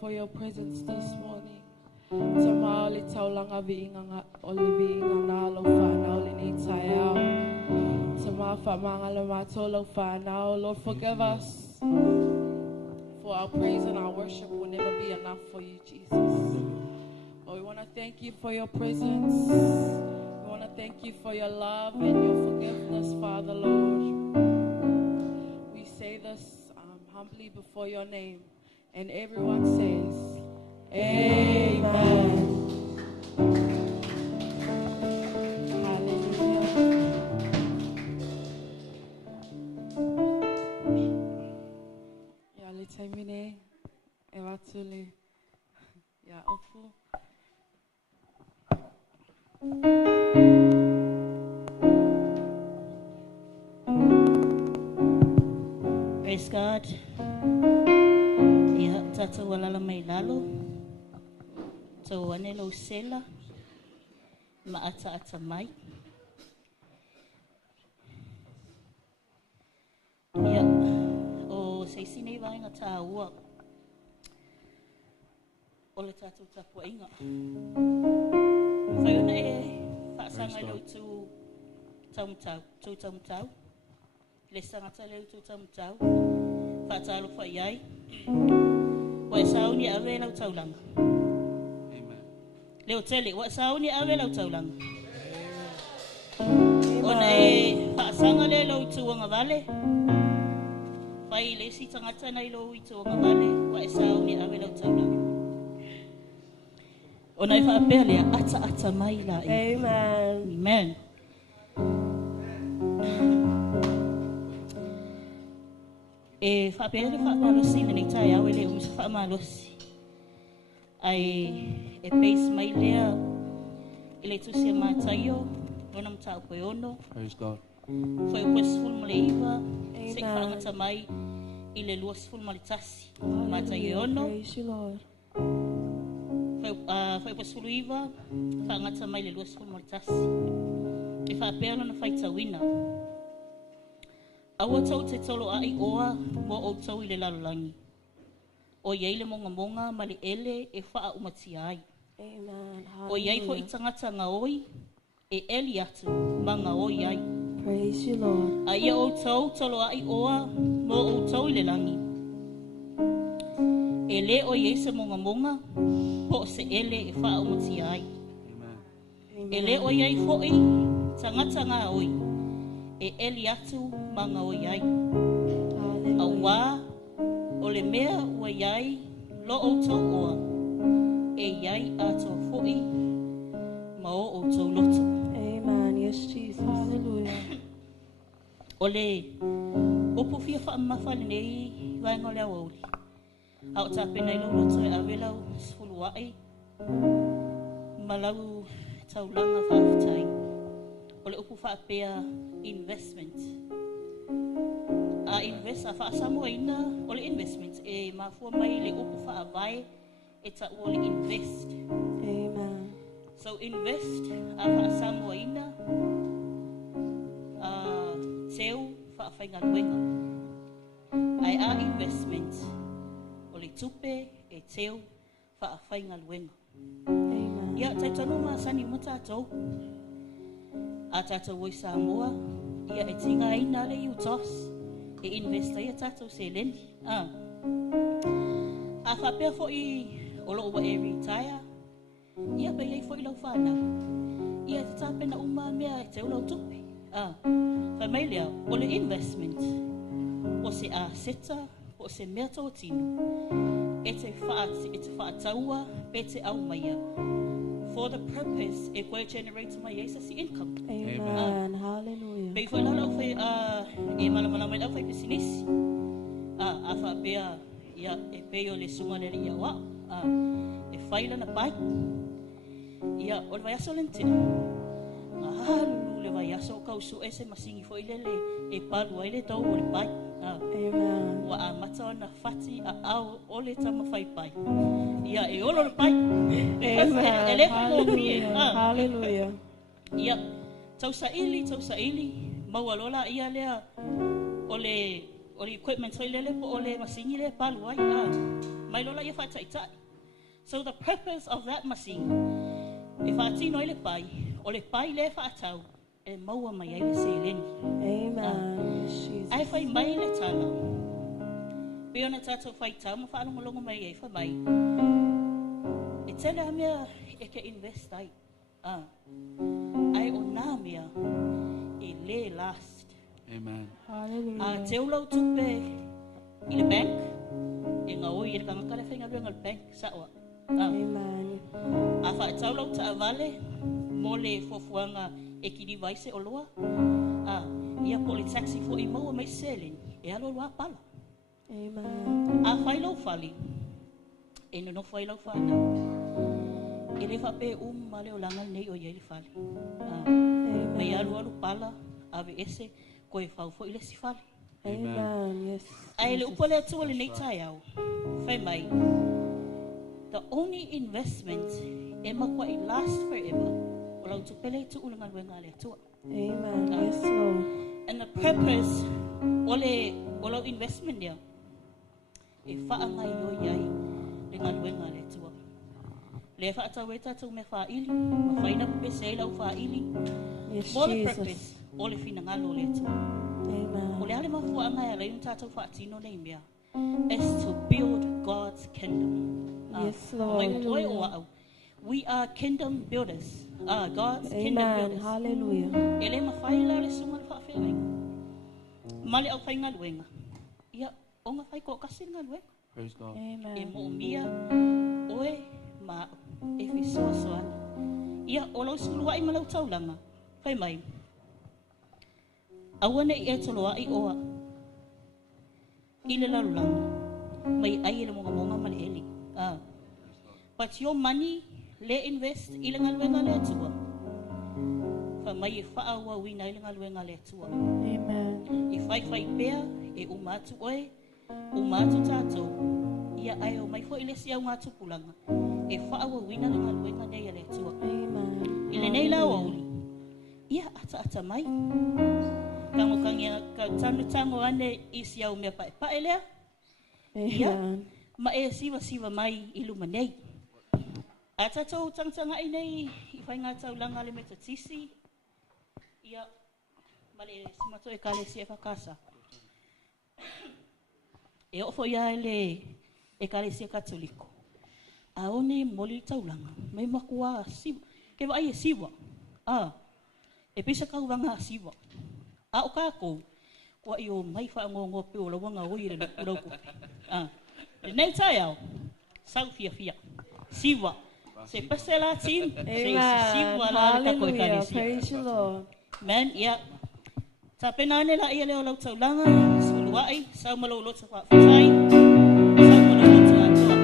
for your presence this morning. Tama oli taulanga viinga oli viinga nalo whana oli ni taiao. Tama whamangala matolo whanao. Lord, forgive us for our praise and our worship will never be enough for you, Jesus. But we want to thank you for your presence. We want to thank you for your love and your forgiveness, Father, Lord. We say this humbly before your name. And everyone says, Amen. Taimine, evatule, ya ofu. Praise God. Ya tata walala mai lalo. To wanelo sela. Maata ata mai. Ya. Sei sine vai nga taua ole tatu tapu inga fai ona fa sanga lo tu tam le sanga tale tu tam fa talo fa yai wa sauni ave la taulanga amen le hoteli wa sauni ave la taulanga ona fa sanga le lo tu nga vale pai le si tangata nai lo ito nga vale wa esau ni avela utaula ona ifa apele ata mai la amen fa apele fa malosi ni tai awele fa malosi ai base mai lea ile tu se matayo ona mta ko yono. Praise God. Foi pesful mleiva se fanga mai ile luasful malitasi mata yono. Praise you, Lord. Foi pesful iva fanga mai ile luasful malitasi e fa pelo na fight wina awa tau te tolo ai oa mo o tau ile lalangi o yeile monga mali ele e fa umati ai Amen. O yai fo itangata nga oi e eli atu manga oi ai. Praise you, Lord. Aia o tau tolo ai oa mo o tau le langi. E le o yese monga po se ele e wha o mati ai. E le o yai fo i tangata nga oi e eli atu manga oi ai. A wā o le mea o yai lo o tau oa e yai ato fo i ma o tau loto. Amen. Yes, Jesus. Hallelujah. Ole opo fia fa mafale nei vai ngole awoli au tape nei lo tso avela sfulu ai malau taulanga fa tai ole opo fa pea investment a invest fa samo ina ole investment e ma fu mai le opo fa vai eta ole invest. Amen. So invest a fa samo ina seu fa fainga luenga ai a investment ole tupe e seu fa fainga luenga. Amen. Ya taitano ma sani matato atata voi Samoa ia e tinga ina le utos e investa ia tato selen a fa pe fo i olo wa e retire ia pe ia fo i lo fana ia tata na uma mea e te ulo tupe familia ole investment o se a seta o se meta o tino e te whaataua pe te au maia for the purpose e koe generate mai esa si income. Amen. Hallelujah. Bei foi la foi e mana mai la foi business a fa pea ia e peo le sunga le ia wa e faila na pai ia o vai asolentina le vai aso kausu ese masingi foi lele e palu ai le tau o le pai. Amen. Wa a mata na fati a au o le tama fai pai ia e olo le pai. Amen. Hallelujah. Ia tau saili mawalola ia lea ole equipment foi lele po ole masingi le palu ai mai lola ia whaataitai. So the purpose of that machine, e whaatino i le pai, o le pai le whaatau, e maua mai ai le seleni. Amen. Jesus. Ai whai mai le tana. Peo na tātou whai tau, ma whaalongo mai ai whai mai. E tele a mea e ke invest ai. Ai o nā mea e le last. Amen. Hallelujah. Te ulau tupe i le bank, e ngā oi e le kangakare whainga ruenga le bank, saoa. Amen. A whaetau lau ta avale, mo le fofuanga e kiri vaise o loa. Ia po le taxi fo i maua mai seleni, e alo loa pala. Amen. A whailau whali, e no whailau whana. E le whape ma leo langa nei o iei le whali. Mai alu pala, ave ese, koe whau fo i le si whali. Amen. Yes. Ai le upa le atua le nei tai au, whai mai. The only investment e makua i last forever, o lau tupele tu ulanga luenga le atua. Amen. Yes, Lord. And the purpose o lau investment dia, e whaanga i o iai le ngaluenga le atua. Le whaatau e tātou me whaili, ma whaina pupe se lau whaili. Yes, Mo le Jesus. purpose o le whina ngalo le atua. O Amen. le ale mafuanga e reinu tātou whaatino nei mea, is to build God's kingdom. Yes, Lord. Hallelujah. We are kingdom builders. God's kingdom Amen. builders. Hallelujah. Ele mawhaila le sunga le whaawhenga. Male au whainga luenga. Ia, o ngā whai ko kasi ngā luenga. Praise God. E Amen. mo mia, oe, ma, e fi soa soana. Ia, o lau skulua i malau taulanga. Whai mai. Awane i e toloa i oa. I le larulanga. Mai ai le monga male eli. But your money, le invest i le ngaluenga le atua. Wha mai e whaaua wina i le ngaluenga le atua. Amen. I whai pea, e umatu oe, umatu tātou. Ia ai o mai fo i le si au ngā tupulanga. E whaaua wina le ngaluenga nei a le atua. Amen. I le nei lau auli. Ia ata mai. Kangokangia ka tango ane i si au mea pae lea. Amen. Ma e siwa mai i luma nei. A tatou tangtanga i nei, i whai ngā taulanga le metatisi. Ia, male simato e kale si e whakasa. E ofo ia e kale si e katoliko. A one moli taulanga, mai makua siwa. Ke wa ai e siwa. E pisa kauranga siwa. A o kako, kua i o mai whaangongo pe o lawanga oi le nukurauko. Nei tai au, sau fia. Siwa. Se pasela team, se siwa la le tako e Hallelujah. kare sia. Praise you, Lord. Man, ia. Ta pena ne la ia leo lau taulanga, suluai, sau malo lota wha fitai, sau malo lota atoa.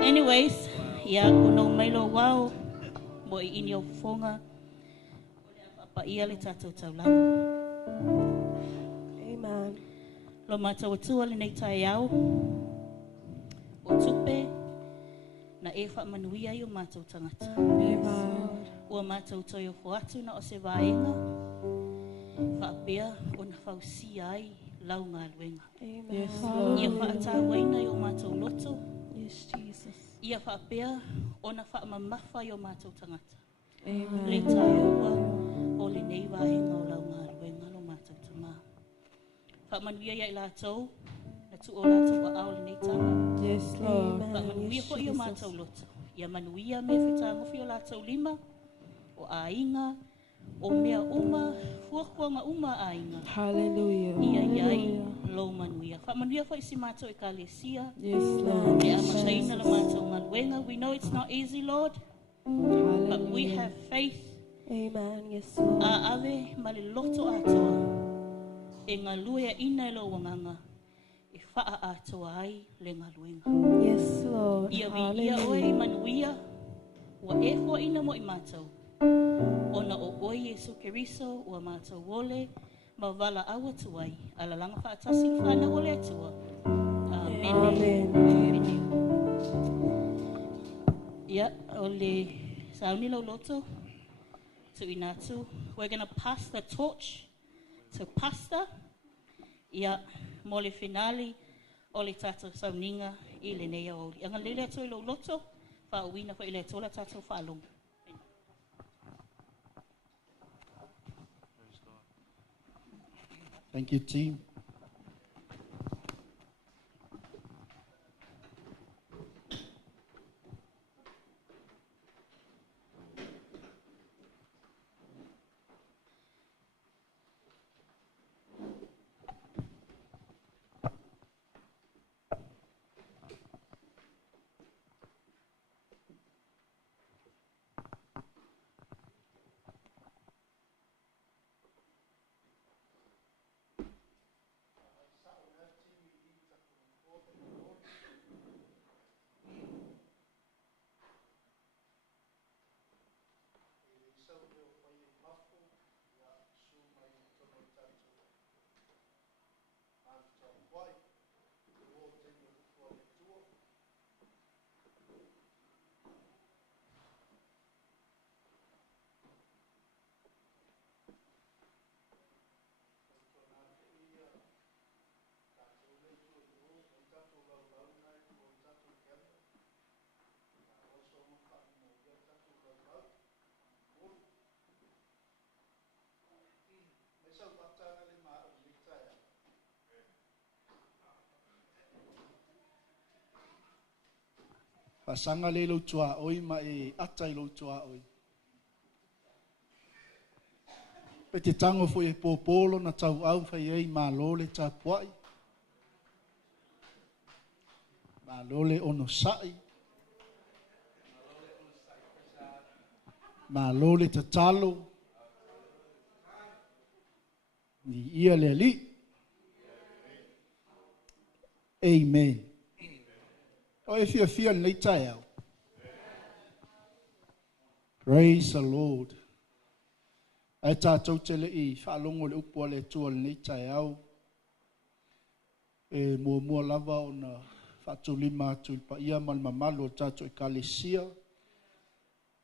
Anyways, ia kuno mailo wao mo I ini o fonga pa ia le tatou taulanga. Amen. Lo matau atua le nei tai au o tupe na e wha manuia I o matau tangata. Amen. Ua matau toi o foatu na o se vaenga wha pea o na whausia ai lau ngā luenga. Amen. Yes, Ia Lord. whaatawaina i o mātou loto. Yes, Jesus. Ia whaapea ona whaamamafa i o mātou tangata. Amen. Le tae ua o le nei wahenga o lau ngā luenga no mātou tamā. Whaamanuia ia i lātou, na tu o lātou wa ao le nei tanga. Yes, Lord. Amen. Whaamanuia Yes, po i o Jesus. mātou loto. Ia manuia me whitangofi o lātou lima, o ainga, o mea uma, fuakuanga uma ainga. Hallelujah. Ia iai, lo manuia. Whaamanuia po isi mātou e kālesia, Yes, Lord. e amataina la mātou ngā luenga. We know it's not easy, Lord, but we Hallelujah. have faith. Amen. Yes, Lord. A ave ma le loto atoa, e ngā lue a ina e lo wanganga, e wha atoa ai le ngā luenga. Yes, Lord. Ia vi ia oe i manuia, wa e fua ina mo i mātou. Ona o oe Jesu Keriso, ua mātou wole, ma wala awa tuai, ala langa whaatasi whana wole atua. Amen. Amen. Ia, o le sauni lau loto, tu inatu. We're going to pass the torch to Pastor. Ia, mo le finale, o le tātou sauninga i le nei o. Anga lele atu i lau loto, wha uina ko i le tola tātou whaalonga. Thank you, team. Pasanga le lo tua oi ma e atai lo tua oi. Pe te tango fo e popolo na tau au fai ei ma lole ta puai. Ma lole ono sai. Ma lole te talo. Ni ia le ali. Amen. O e fia nei tai au. Praise the Lord. Ai tātou te le i whaalongo le upua le tua le nei tai au. E mua lava o na whātou lima atu il pa ia mal mamalu o tātou e kalesia.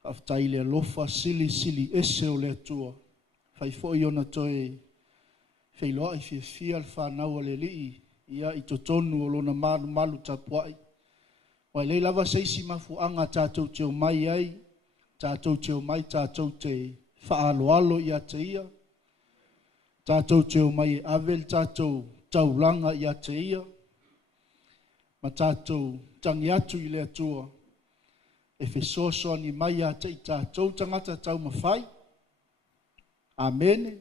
Whaftai le alofa sili ese o le tua. Whai fo i ona toi whailoa i fia al whanau le li ia i totonu o lona malu tapuai. Wai lei lava seisi mafuanga tātou teo mai ai, tātou teo mai, tātou te whaaloalo ia te ia, tātou teo mai e avel, tātou taulanga ia te ia, ma tātou tangi atu i le atua, e whesoasoa ni mai a te i tātou tangata tau mawhai. Amen.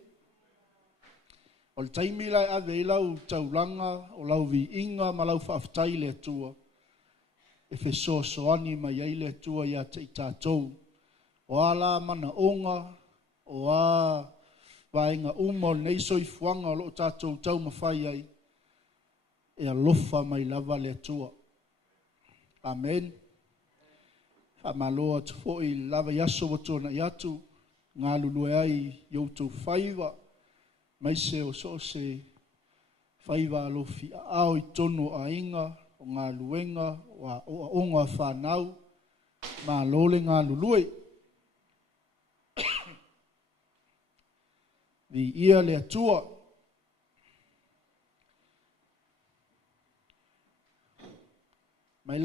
O le taimi lai ave i lau taulanga, o lau vi inga, ma lau whaaftai le atua, e whesoasoani mai ai le atua ia te i tātou. O ala mana onga, o a vaenga uma o nei soifuanga o lo tātou tau mawhai ai, e alofa mai lava le atua. Amen. Whamaloa te fo i lava yaso watona i atu, ngā lulue ai youtou whaiva, mai se o so se whaiva alofi ao i tono a inga, o ngā luenga, o onga whanau, mā lole ngā lulue. Vi ia le atua, mai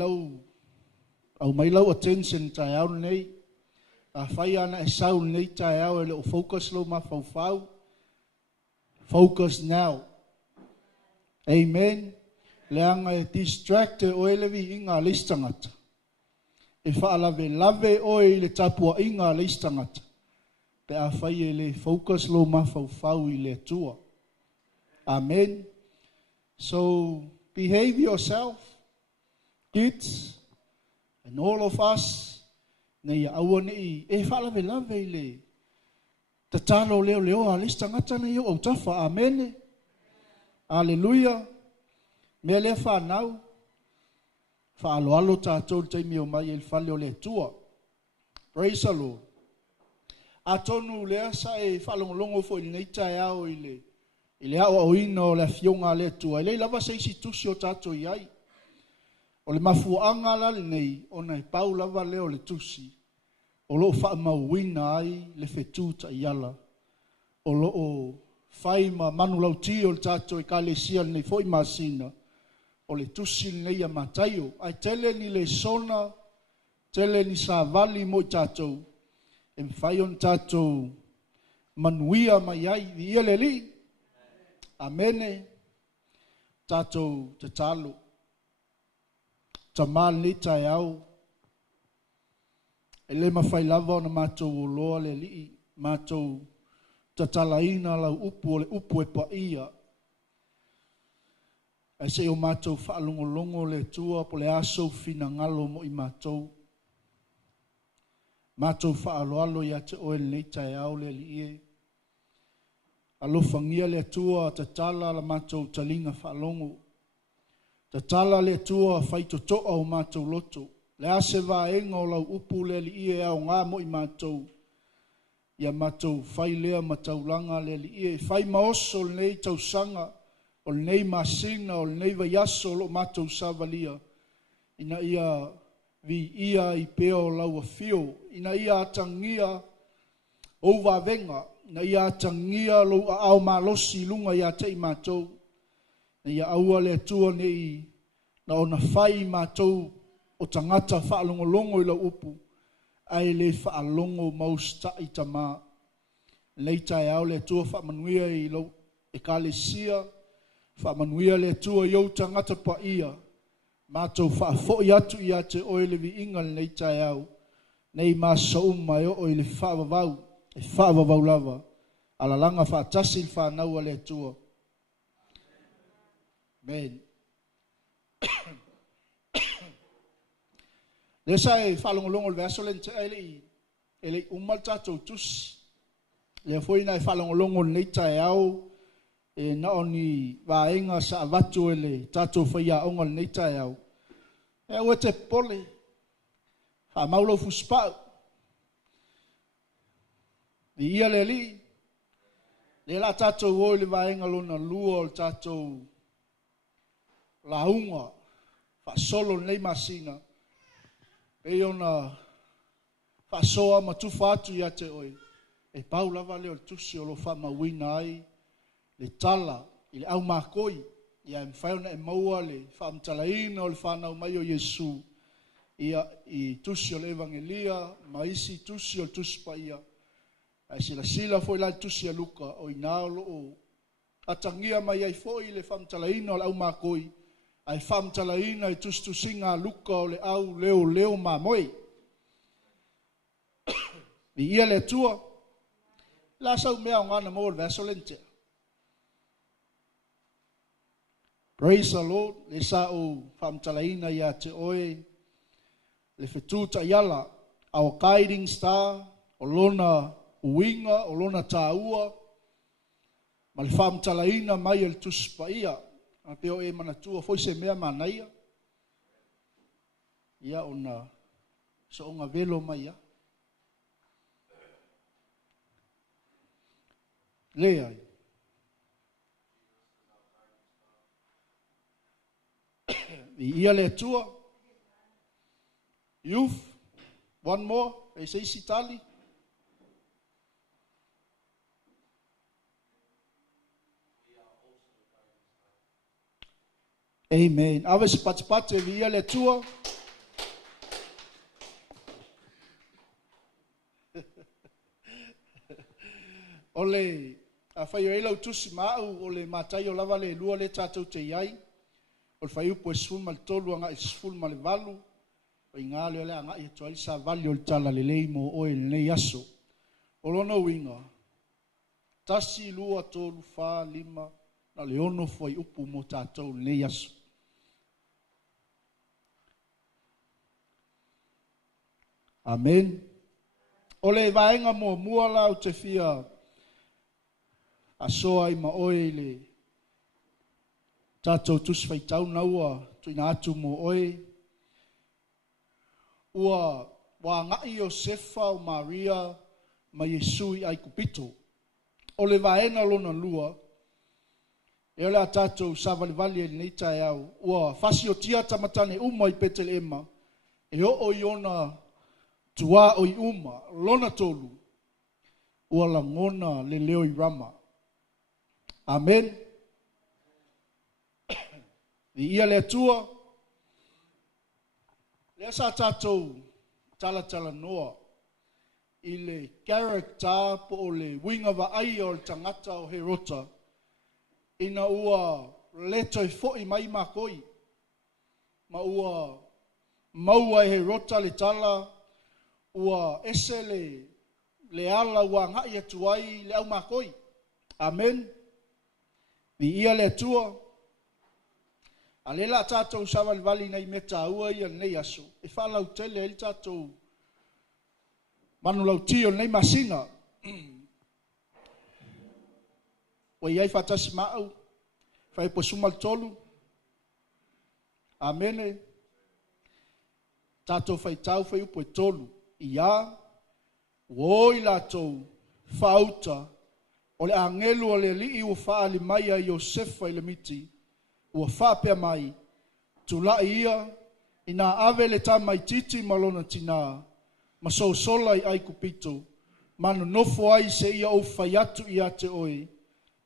lau attention tai au nei. A whai ana e sau nei tai au e leo focus lo ma fau. Focus now. Amen. Leanga e distracted o elevi inga listangata. E whaalave lave o le tapua inga listangata. Pe a whai e le focus lo ma fau I le tua. Amen. So behave yourself, kids, and all of us. Nei aua nei e whaalave lave le. Tatalo leo a listangata nei o tafa. Amen. Hallelujah. Me le whanau. Whaaloalo tātou teimi o mai il whale o le tua. Praise the Lord. A tonu lea sa e whalongolongo fo I nei tae au I le awa o ina o le fionga le tua. I le lava se isi tusi o tātou iai. O le mafuanga lali nei o nei pau lava leo le tusi. O lo wha mauina ai le fetu ta iala. O lo o whaima manu lau ti o le tātou I ka le sia nei fo I masina. O le tusi nei a mataio. Ai tele ni le sona, tele ni sa vali mo tātou. E mwhai on tātou manuia mai ai I ele li. Amene. Tātou te talo. Tamal ni tai au. E le mawhai lava o na mātou o loa le li. Mātou tatalaina lau upu o le upu e pa ia. E se o mātou whaalongolongo le tua po le aso fina ngalo mo I mātou. Mātou whaaloalo ia te oe nei tai au le li e. Alofangia le tua te tala la mātou talinga whaalongo. Te tala le tua whaitotoa o mātou loto. Le ase vaenga o lau upu le li e au ngā mo I mātou. Ia mātou whai lea mataulanga le li e. Whai maoso nei tausanga. O nei masina, o nei vaiaso lo mātou savalia. Ina ia vi ia I peo lau a fio. Ina ia atangia o vavenga. Ina ia atangia lo a au malosi lunga ia te I mātou. Na ia aua le tua nei na ona whai mātou o tangata whaalongolongo I lau upu. Ai le whaalongo mausta I tamā. Nei tai au le tua whaamanuia I lau e kalesia. Whaamanuia le tua iau tangata pa ia. Mātou whaafoi atu ia te oele vi ingal nei tai au. Nei māsa mai o oele whaavavau. E whaavavau lava. Alalanga whaatasil whanaua le tua. Amen. Le sa e whalongolongo le verso le te ele umal tātou tusi. Le foina e whalongolongo nei tai au. E na oni vaenga sa avatu ele tātou whaia onga nei tai au. E ua te pole. Ha maulo fuspau. Di ia le li. Le la tātou oi le vaenga lona lua o tātou launga. Fa solo nei masina. E ona fa soa matufa atu ia te oi. E pau lava leo tusi o lo fa mawina ai. Le tala, I le au makoi, ia mwhaiona e maua le whaamtalaina o le whanau mai o Yesu. Ia I tusi o le evangelia, maisi tusi o le tusi pa ia. Ai sila foi lai tusi a luka o inaolo o atangia mai ai foi le whaamtalaina o le au makoi. Ai whaamtalaina I tusinga luka o le au leo mamoi. I ia le tua, la sau mea o ngana mo le versolente. Praise the Lord. Le sa o whaamtalaina ia te oe. Le whetuta iala. Our guiding star. O lona uinga. O lona tāua. Ma le whaamtalaina mai el tuspa ia. A peo e manatua. Foi se mea manaia. Ia ona. So onga velo mai ia. Le ai. Ia le tua. Youth. One more. E se isi tali. Amen. Awe se patipate via le tua. Ole, a whai o elau tusi mau, ole matai o lava le lua le tātou te iai. Ole whai upo e sful ma le tolu anga e sful ma le valu. O i ngā leo le anga i tua sa vali o le tala le lei mo oe le nei aso. Olono winga. Tasi lua tolu wha lima na le ono whai upu mo tātou le nei aso. Amen. Ole vaenga mo mua lau te fia asoa i ma oe le tātou tusi whai tau na ua tuina atu mo oe. Ua wa ngai o Sefa o Maria ma Yesu i ai kupito. Ole vaenga lona lua e ole a tātou savalivali e nei tae au. Ua fasi o tia tamatane uma i Petele Ema e o i ona tua o i uma, lona tolu, ua la ngona le leo i rama. Amen. I ia le tua, le sa tātou tala noa, i le character po o le winga wa ai o le tangata o Herota, ina ua leto i fo'i mai makoi, ma ua maua e Herota le tala, ua ese le ala ua ngai atu ai le au makoi. Amen. Vi ia le tua. A le la tātou savalivali nei meta ua ia nei aso. E whalau tele el tātou manu lau tio nei masina. Wa iai fatasi maau. Whai po sumal tolu. Amene. Tātou whai tau whai upo e tolu. Ia, woi latou whauta, o le angelu o le lii ua whaali mai a Iosefa i le miti, ua whapea mai, tula ia, ina ave le tā mai titi malona tina, ma sola i ai kupito, manu nofo ai se ia o whaiatu i ate oi,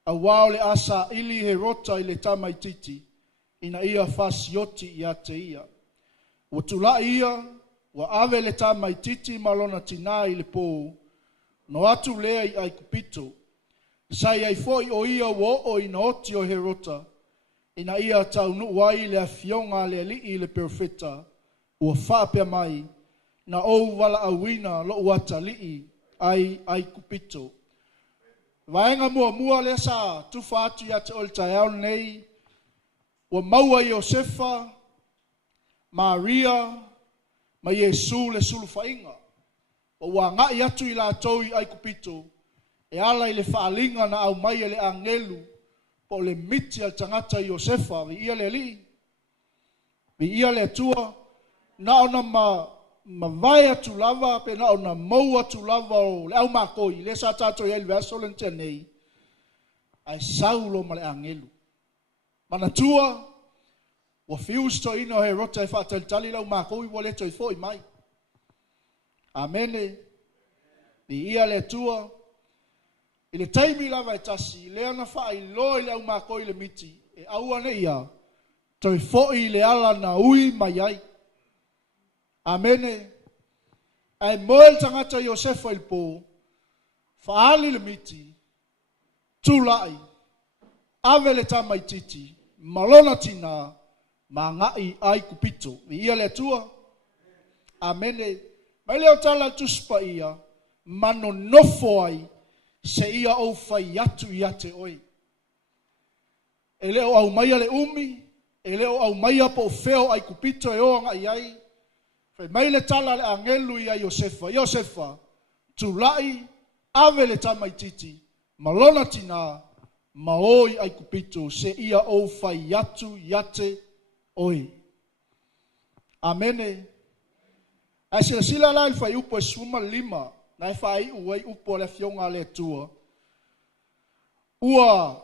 a wao le asa ili Herota i le tā mai titi, ina ia whasioti i ate ia. Ua tula ia, wa ave le tā mai titi malona tina i le pō, no atu lea i ai kupito, sai ai foi o ia wo i na oti o Herota, ina ia tau nu wai le afionga le li i le perfeta, ua whapea mai, na ou wala awina lo uata li ai kupito. Vaenga mua le sa tufa atu ia te olta au nei, ua maua Iosefa, Maria, ma Yesu le sulu whainga. O wa ngai atu i la tau i ai kupito, e ala i le whaalinga na au mai le angelu, po le miti al tangata Iosefa, vi ia le li, vi ia le tua, na ona ma vai atu lava, pe na ona mau atu lava o le au makoi, le sa tato i el verso len tenei, ai saulo ma le angelu. Mana tua, wa fius to ino Herota e whateltali lau makoi wa le toi foi mai. Amene. Ni ia le tua. I le taimi lava e tasi, le ana wha i loi le au makoi le miti. E aua ne ia, toi foi le ala na ui mai ai. Amene. Ai moel tangata Iosefa il po, whaali le miti, tulai, ave le tamai titi, malona tina, ma ngai ai kupito. Vi ia le tua. Amene. Mai leo tala tuspa ia. Mano nofo ai. Se ia o fai atu i ate oi. E leo au maia le umi. E leo au maia po feo ai kupito e o ngai ai. Fai mai le tala le angelu ia Iosefa. Iosefa. Tulai. Ave le tamai titi. Malona tina. Maoi ai kupito. Se ia o fai atu i ate oi. Amene. Ai sila la il fai upo e suma lima. Na e fai uai upo le fionga le tua. Ua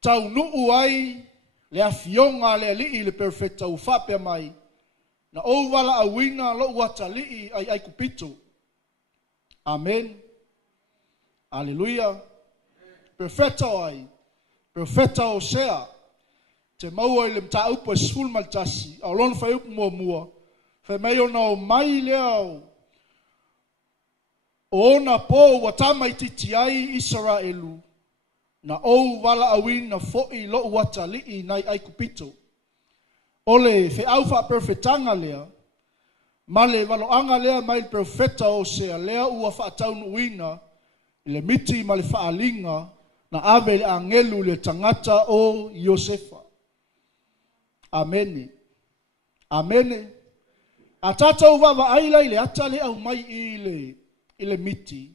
tau nu uai le afionga le li le perfecta u fapea mai. Na o wala awina lo uata li ai kupito. Amen. Aleluia. Perfecta ai. Perfecta Osea. te maua i le mta upa sul maltasi, au lon fai upa mua, fai mai ona o mai leo, o ona po wa tamai titi ai Israelu, na ou wala awina fo'i lo wata li'i nai ai kupito. Ole fe au fa perfetanga lea, ma le waloanga lea mai profeta o sea lea ua fa ataunu uina, le miti ma le faalinga, na ave le angelu le tangata o Iosefa. Amene. Amene. A tātou wawa aila i le ata le au mai i le miti.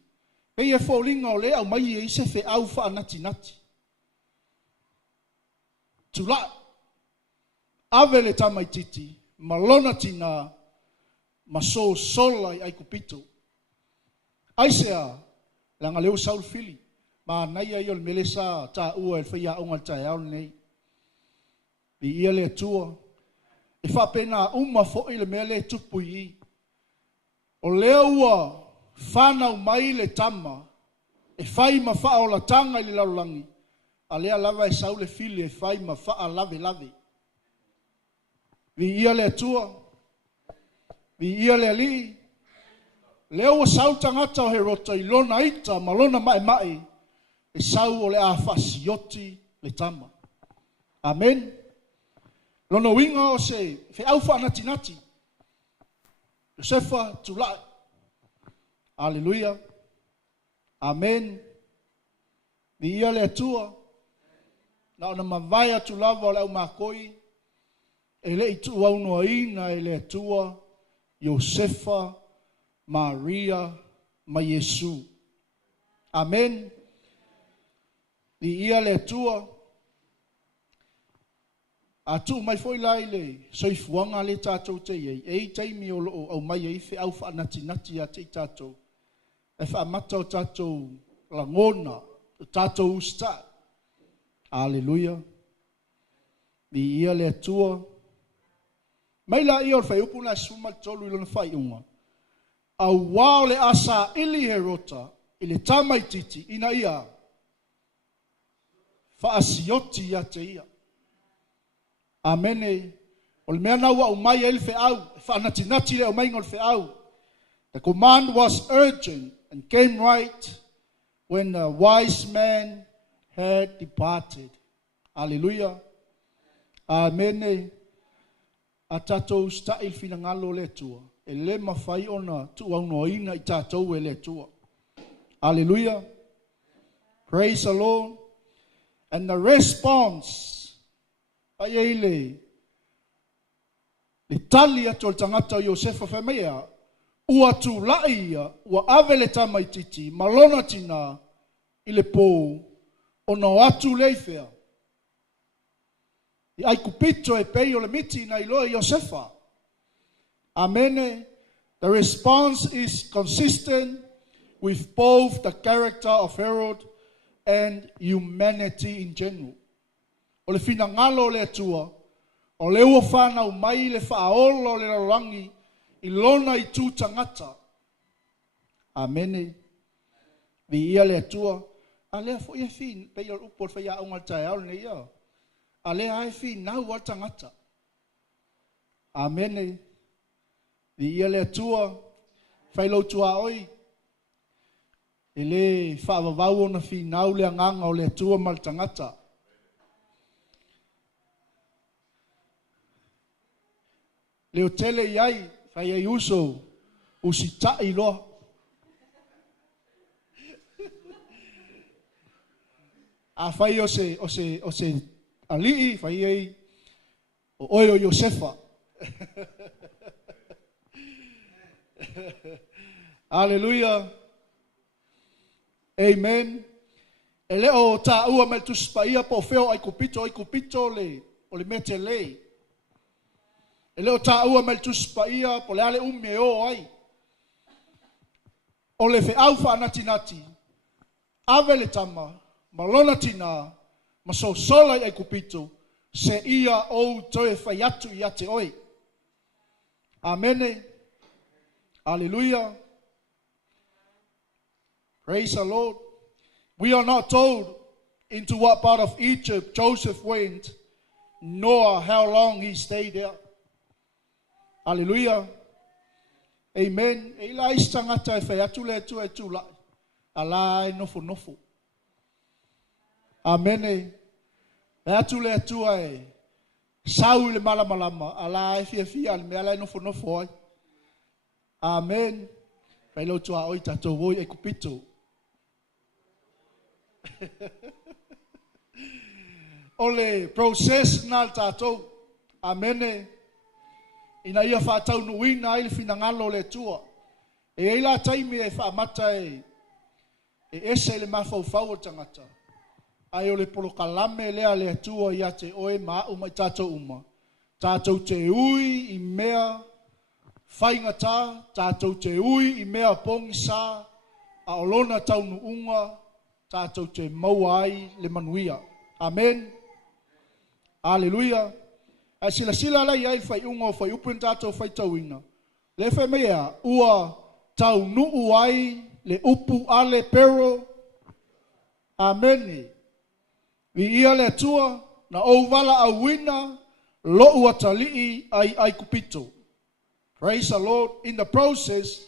Pei e fōlinga o le au mai e ise fe au wha nati nati. Tula. Ave le tamai titi. Malona tina. Maso sola i kupito. Aisea. Langa leo Saul Fili. Ma naia i o le melesa ta ua e whaia onga tae au nei. Bi ia le atua. E whapena fo i le mea le tupu i. O lea ua whanau mai le tama. E whai ma wha o la tanga i le laulangi. A lea lava e Saul e Fili e whai ma wha lave lave. Bi ia le atua. Bi ia le ali. Lea ua Saul tangata o Herota i lona ita ma lona mai mai. E sau o le a whasioti le tama. Amen. Lona winga o se fe au wha nati nati. Josefa tulai. Alleluia. Amen. Ni ia le atua. Na ona mawai atu lava o le au makoi. E le itu au noa ina e le atua. Josefa, Maria, ma Yesu. Amen. Ni ia le atua. Atu mai foi lai le soifuanga le tātou te iei. E taimi o loo au mai e fe au wha nati nati a te tātou. E wha mata o tātou langona, o tātou usta. Alleluia. Ni ia le atua. Mai la ia o whai upuna suma tolu ilona whai unga. Au wao le asa ili Herota, ili tamai titi, ina ia. Wha asioti ia te ia. Amene. O le mea naua o mai e fe au. Wha nati nati le o mai ngol fe au. The command was urgent and came right when the wise man had departed. Hallelujah. Amene. A tātou sta'il fina ngalo le tua. E le mawhai ona tu au noina i tātou e le tua. Hallelujah. Praise the Lord. And the response, ai le tali atu al tangata o Iosefa whamea, ua tu laia, ua ave le tamai titi, malona tina, i le pō, ona o atu leifea. I ai kupito e pei o le miti na iloa Iosefa. Amene. The response is consistent with both the character of Herod and humanity in general. O le fina ngalo le atua, o le ua whanau mai le whaolo le larangi, i lona i tū tangata. Amene. Vi ia le atua, a lea fo ia fin, pei o upor whaia aunga tae au ne ia. A lea ai fin, nau wa tangata. Amene. Vi ia le atua, whailau tua oi. E le whaavavau o na fi nau le anganga o le atua mal tangata. Leo tele iai, whai ai uso, usi tai loa. A whai o se alii, whai ai, o oio Iosefa. Hallelujah. Amen. E leo ta ua me tu spaia po feo ai kupito le, o le mete lei. E leo ta ua me tu spaia po le ale ume o ai. O le fe aufa nati nati. Ave le tama, malona tina, ma so sola ai kupito, se ia o toe fai atu i ate oi. Amene. Hallelujah. Praise the Lord. We are not told into what part of Egypt Joseph went Noah, how long he stayed there. Hallelujah. Amen. E la isangata e whai atu le atu e tu la. Ala e nofo nofo. Amen. E atu le atu e sau le malamalama. Ala e fia fia le ala e nofo nofo ai. Amen. Whai lo tua oi tato voi e kupito. Ole process na tato. Amen. Ina ia whātau nuina ai le finangalo le tua. E eila taimi e whaamata e ese le mawhauwhau o tangata. Ai o le polokalame lea le tua ia te oe maa uma i tātou uma. Tātou te ui i mea whaingata, tātou te ui i mea pongisa, a olona taunu unga, tātou te maua ai le manuia. Amen. Alleluia. A sila lai ai fai unga fai upun tātou fai tauina. Le fai mea ua tau nuu ai le upu ale pero. Amen. I ia le tua na ouvala a wina lo ua talii ai kupito. Praise the Lord. In the process,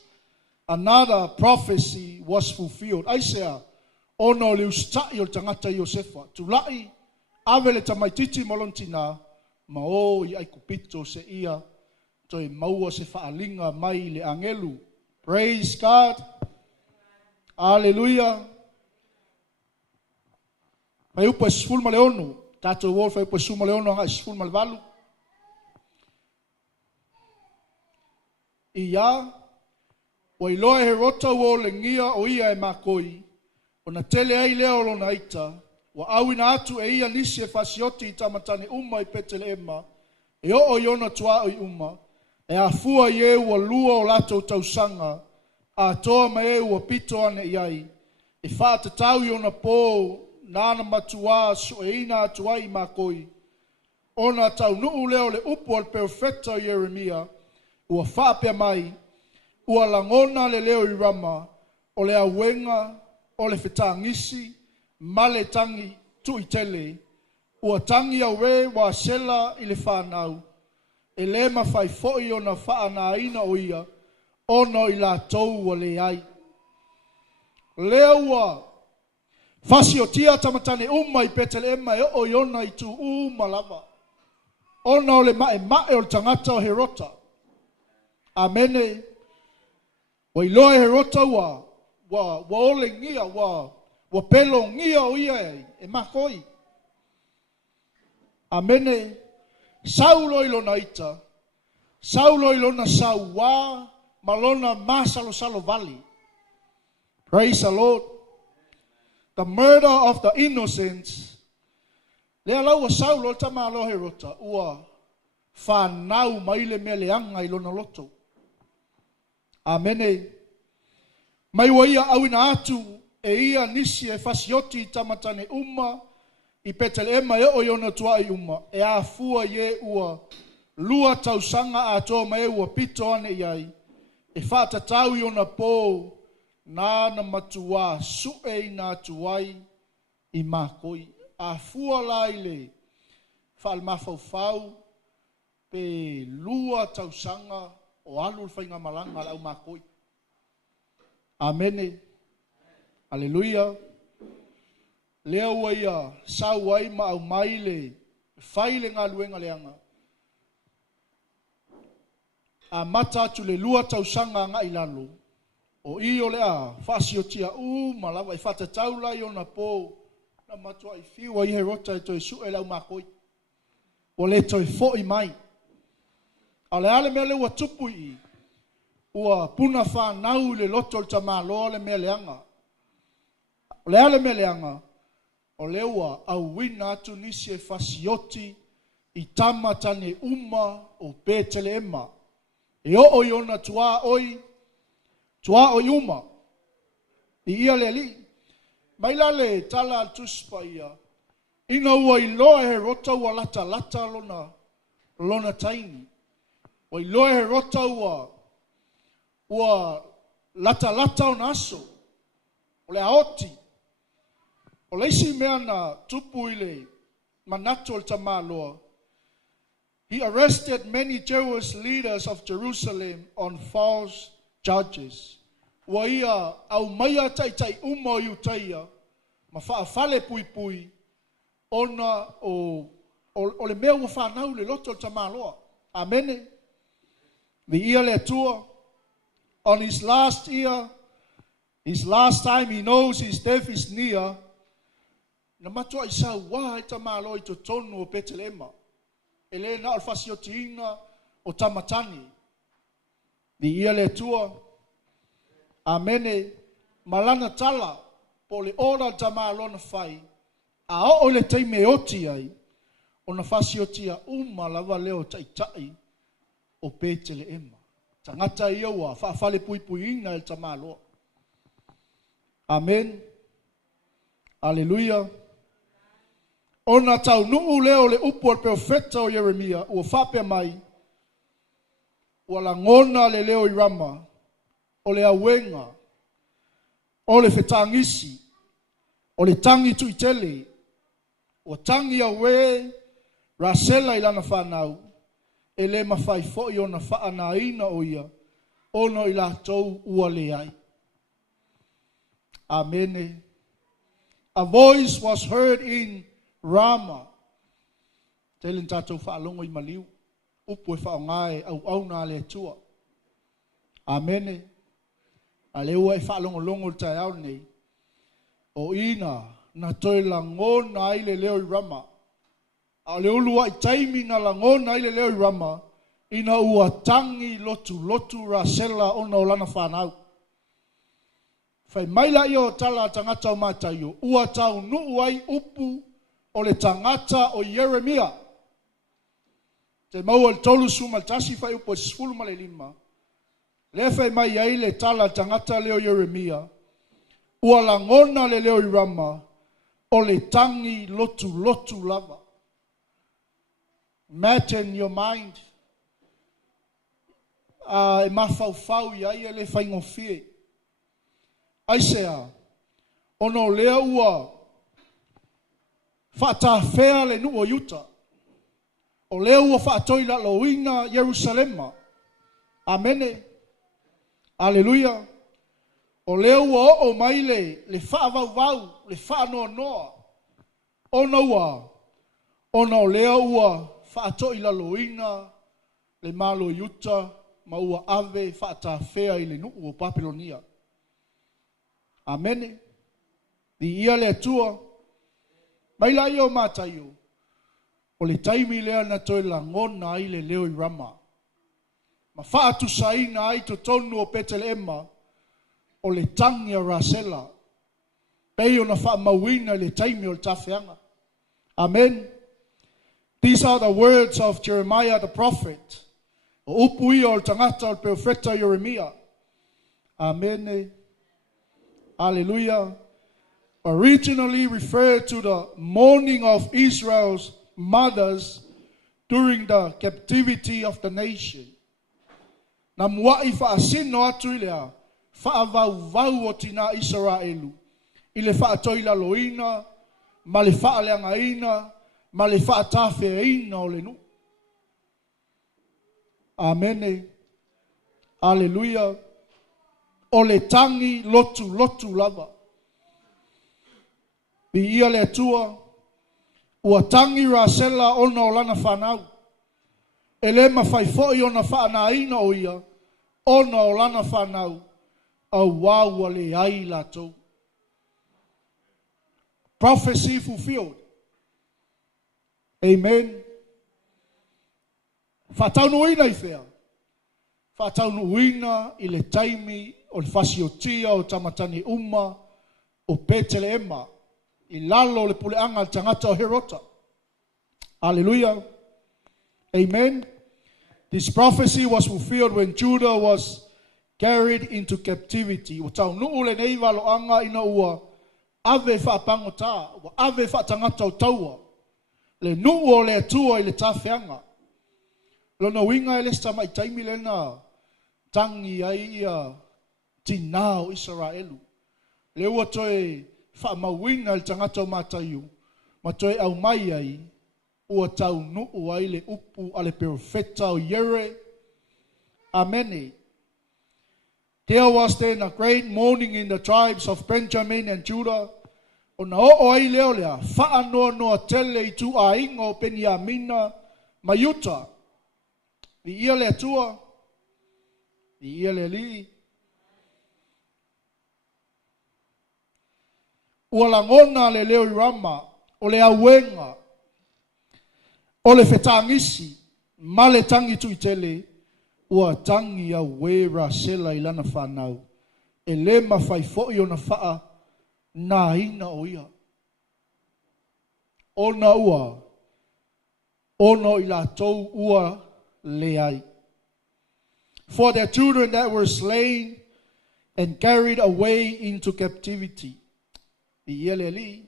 another prophecy was fulfilled. Aisea, ono le ustai o tangata Iosefa. Tulai, avele tamaititi molontina, ma o i ai kupito se ia toi maua se faalinga mai le angelu. Praise God. Hallelujah. Fai upa siful ma le onu. Tato wol fai upa siful ma le onu anga siful ma le valu. Ia wa iloa he rota wo le ngia o ia e makoi. O na tele ai leo lo na ita. Wa awina atu e ia nisi e fasioti i tamatane uma i petele ema. E o iona tua o i uma. E a fua i e ua lua o lato tausanga. A toa ma e ua pito ane iai. E whaata tau iona po nana matua so e ina atua i makoi. Ona tau nuu leo le upo al perfecta Jeremia. Ua whaapea mai. Ua langona le leo i rama. O le awenga. O le whetangisi. Male tangi tu i tele. Ua tangi au re wa sela i le whanau. E le mawhai foi o na whaana ina o ia. Ono i la tou o le ai. Lea ua. Fasi o tia tamatane uma i petele ema e o iona i tu malava. Ona o le mae o le tangata o Herota. Amene. Wa iloa Herota wa ole ngia wa pelo ngia o ia e makoi. Amene. Saulo ilona ita. Saulo ilona saua. Malona masalo valley. Praise the Lord. The murder of the innocents. Lea lau wa Saulo tama alo Herota. Ua whanau maile meleanga ilona loto. Amene. Mai wa ia awina atu e ia nisi e fasioti tamatane uma i petele ema e o iona tua i uma. E a fua ye ua lua tausanga a toa mai ua pito ane iai. E whata tau iona po nana matua sue ina tuai i makoi. A fua laile whal mawhau pe lua tausanga o alu whainga malanga lau makoi. Amene. Alleluia. Lea ua ia sau ai ma au maile whaile ngā luenga leanga. A mata atu le lua tausanga ngā ilalo. O i o lea whasio tia malawa i whata taula i ona po na matua i whiwa i Herota e toi su e lau makoi. O le toi fo i mai. A le ale mea le ua tupu i. Ua puna whanau le loto le tamaloa le mea leanga. O le ale mea leanga. O le ua au wina atu nisi e fasioti i tamatane uma o petele ema. E o iona tua oi uma. I ia le li. Maila le tala tuspa ia. Ina ua iloa Herota ua lata lona taini. Ua iloa Herota ua lata o naso. O le aoti. O le isi mea na tupu ile manato le tamaloa. He arrested many Jewish leaders of Jerusalem on false charges. Wa ia au maia tai umo iutaia, ma whaafale pui ona o le mea ua whanau le loto tamaloa. Amen. The ia le tua, on his last year, his last time he knows his death is near, na matua isa wa tamalo i tonu o Betelema. Ele na alfasio tina o tamatani. The ia le tua, amene, malana tala, po le ora tamalo na fai, a o le teime oti ai, o na fasio tia lava leo tai o Betelema. Tangata ia wa, whaafale pui ina el tamalo. Amen. Alleluia. Ona tau nuu leo le upu al profeta o Yeremia, ua whape mai, ua la ngona le leo i rama, o le awenga, o le whetangisi, o le tangi tuitele, o tangi awe, rasela i lana whanau, e le mawhai foi o na whaanaina o ia, ono i la tau ua le ai. Amen. A voice was heard in Rama. Telen tatou whaalongo i maliu. Upu e whaongae au na le tua. Amen. A leua e whaalongo longo tai au nei. O ina na toi langona ai le leo i Rama. A le ulua i taimi na langona ai le leo i Rama. Ina ua tangi lotu rasela ona o lana whanau. Fai maila i o tala tangata o mataio. Ua tau nuu ai upu o le tangata o Yeremia. Te maua le tolu suma tasi fai upo sifulu ma le lima. Le fai mai ai le tala tangata leo Yeremia. Ua langona le leo i Rama. O le tangi lotu lava. Imagine your mind. E mafau i ai le fai ngofie. Aisea. Ono lea ua. Fata fea le nu o Yuta. O leo ua fatoi la loina Jerusalema. Amene. Alleluia. O leo ua o maile le faa vau, le faa noa. Ono ua. Ono leo ua fatoi la loina le malo Yuta. Ma ua ave fata fea i le nu o Babilonia. Amene. Di ia le tua. Mai la o mataio. O le taimi lea na toi la ngona ai le leo i Rama. Ma whaatu saina ai to tonu o Betelema. O le tangi a rasela. Pei o na wha mawina le taimi o le tawhianga. Amen. These are the words of Jeremiah the prophet. O upui o le tangata o le profeta Yeremia. Amen. Hallelujah. Originally referred to the mourning of Israel's mothers during the captivity of the nation. Na muai whaasino atu ilea, whaavau o tina Israelu, ile whaatoila loina, ma le whaaleangaina, ma le whaatawheaina o le nu. Amen. Hallelujah. O le tangi lotu lava. Bi ia le tua, ua tangi rasela ona o lana whanau. E le mawhaifoi ona whaanaina o ia, ona o lana whanau, au waua le ai latou. Prophecy fulfilled. Amen. Whataunuina i whea. Whataunuina i le taimi o le fasiotia o tamatani uma o Betelema. I lalo le puleanga tangata o Herota. Hallelujah. Amen. This prophecy was fulfilled when Judah was carried into captivity. O tau nuu le nei walo anga ina ua ave whaapangota, ua ave whaatangata o taua. Le nuu o le atua i le tawhianga. Lona winga e le stama i taimi lena tangi ai ia tina o Israelu. Le ua toe whaamawina le tangata o mataiu, ma toe au mai ai, ua tau nuu ai le upu a le profeta o Yere. Amen. There was then a great mourning in the tribes of Benjamin and Judah. O na o ai leo lea, whaanoa noa tele I tu a inga o Peniamina ma Yuta. Vi ia le atua, vi ia le li. Ua langona le leo I rama, o le awenga, o le whetangisi, ma le tangi tu I tele, ua tangi a wera sela I lana whanau. E le mawhai fo'i o na whaa, na ina o ia. Ona ua, ono I la tou ua leai. For their children that were slain and carried away into captivity. I ele li,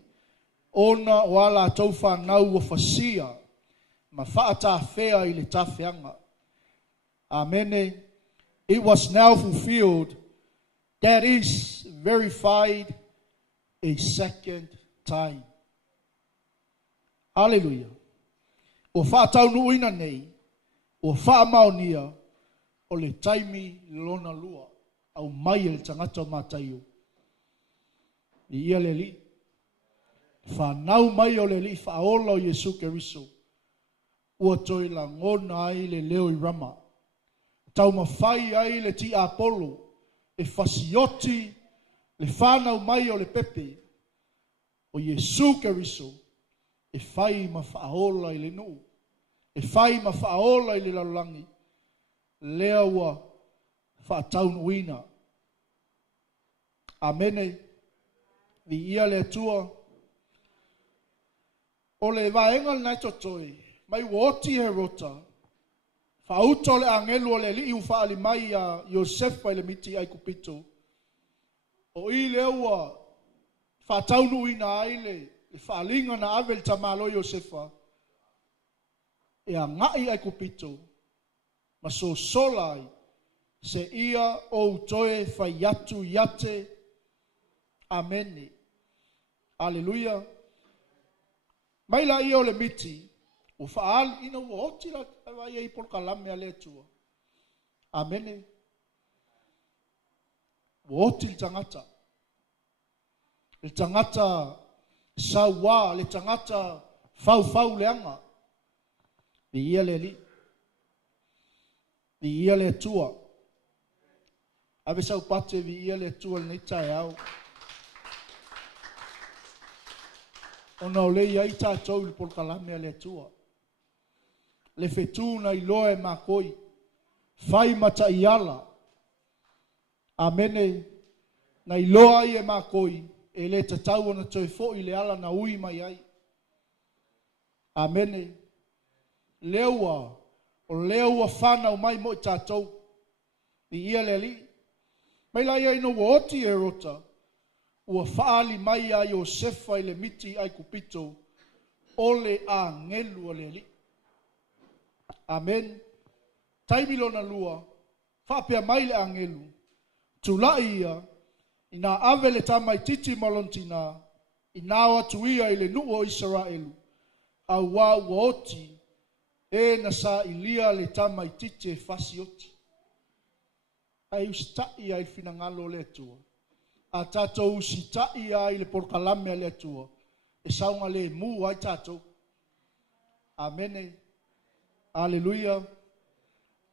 ona wala tou whanau o fasia, ma whaata whea I le tawhianga. Amen. It was now fulfilled, that is verified a second time. Hallelujah. O whaatau nuina nei, o whaamaunia, o le taimi lona lua, au mai le tangata mātaio. I ia le li. Whanau mai o le li, whaola o Yesu Keriso. Ua toi la ngona ai le leo I rama. Tau mawhai ai le ti Apollo, e fasioti, le whanau mai o le pepe, o Yesu Keriso, e whai ma whaola I le nuu, e whai ma whaola I le lalangi, lea ua whaataun uina. Amene, vi ia le atua, o le vaenga nai totoi, mai woti he rota, whauto le angelu o le li u whaali mai a Yosef pa le miti ai kupito, o I le ua whaataunu ina aile, le whaalinga na avel tamalo Yosefa, e a ngai ai kupito, ma so solai, se ia o utoe whaiatu yate, amene. Aleluia. Mai la ia o le miti, o whaal ina ua oti la vai ei por kalame a le tua. Amene. Ua oti le tangata. Le tangata sawa, le tangata fau leanga. Vi ia le li. Vi ia le tua. Ave sau pate vi ia le tua le neitai au. Ona o le iai tātou le polkalame a le tua. Le whetū na I loa e makoi. Whai mata I ala. Amene. Na I loa I e makoi. E le tatau ona toi fo I le ala na ui mai ai. Amene. Leua. O leua whanau mai mo I tātou. I ia le li. Mai lai ai no oti e rota. Ua whaali mai a Yosefa I le miti ai kupito. Ole a ngelu o le li. Amen. Taimilo na lua. Whapea mai le a ngelu. Tulai ia. Ina ave le tamai titi malontina. Ina watu ia I le nuu o Israelu. Au wa oti. E na sa ilia le tamai titi e fasioti. Ai ustai ai finangalo le tua. A tatou usitai ai le porkalame le tua. E saunga le mu ai tatou. Amene. Aleluia.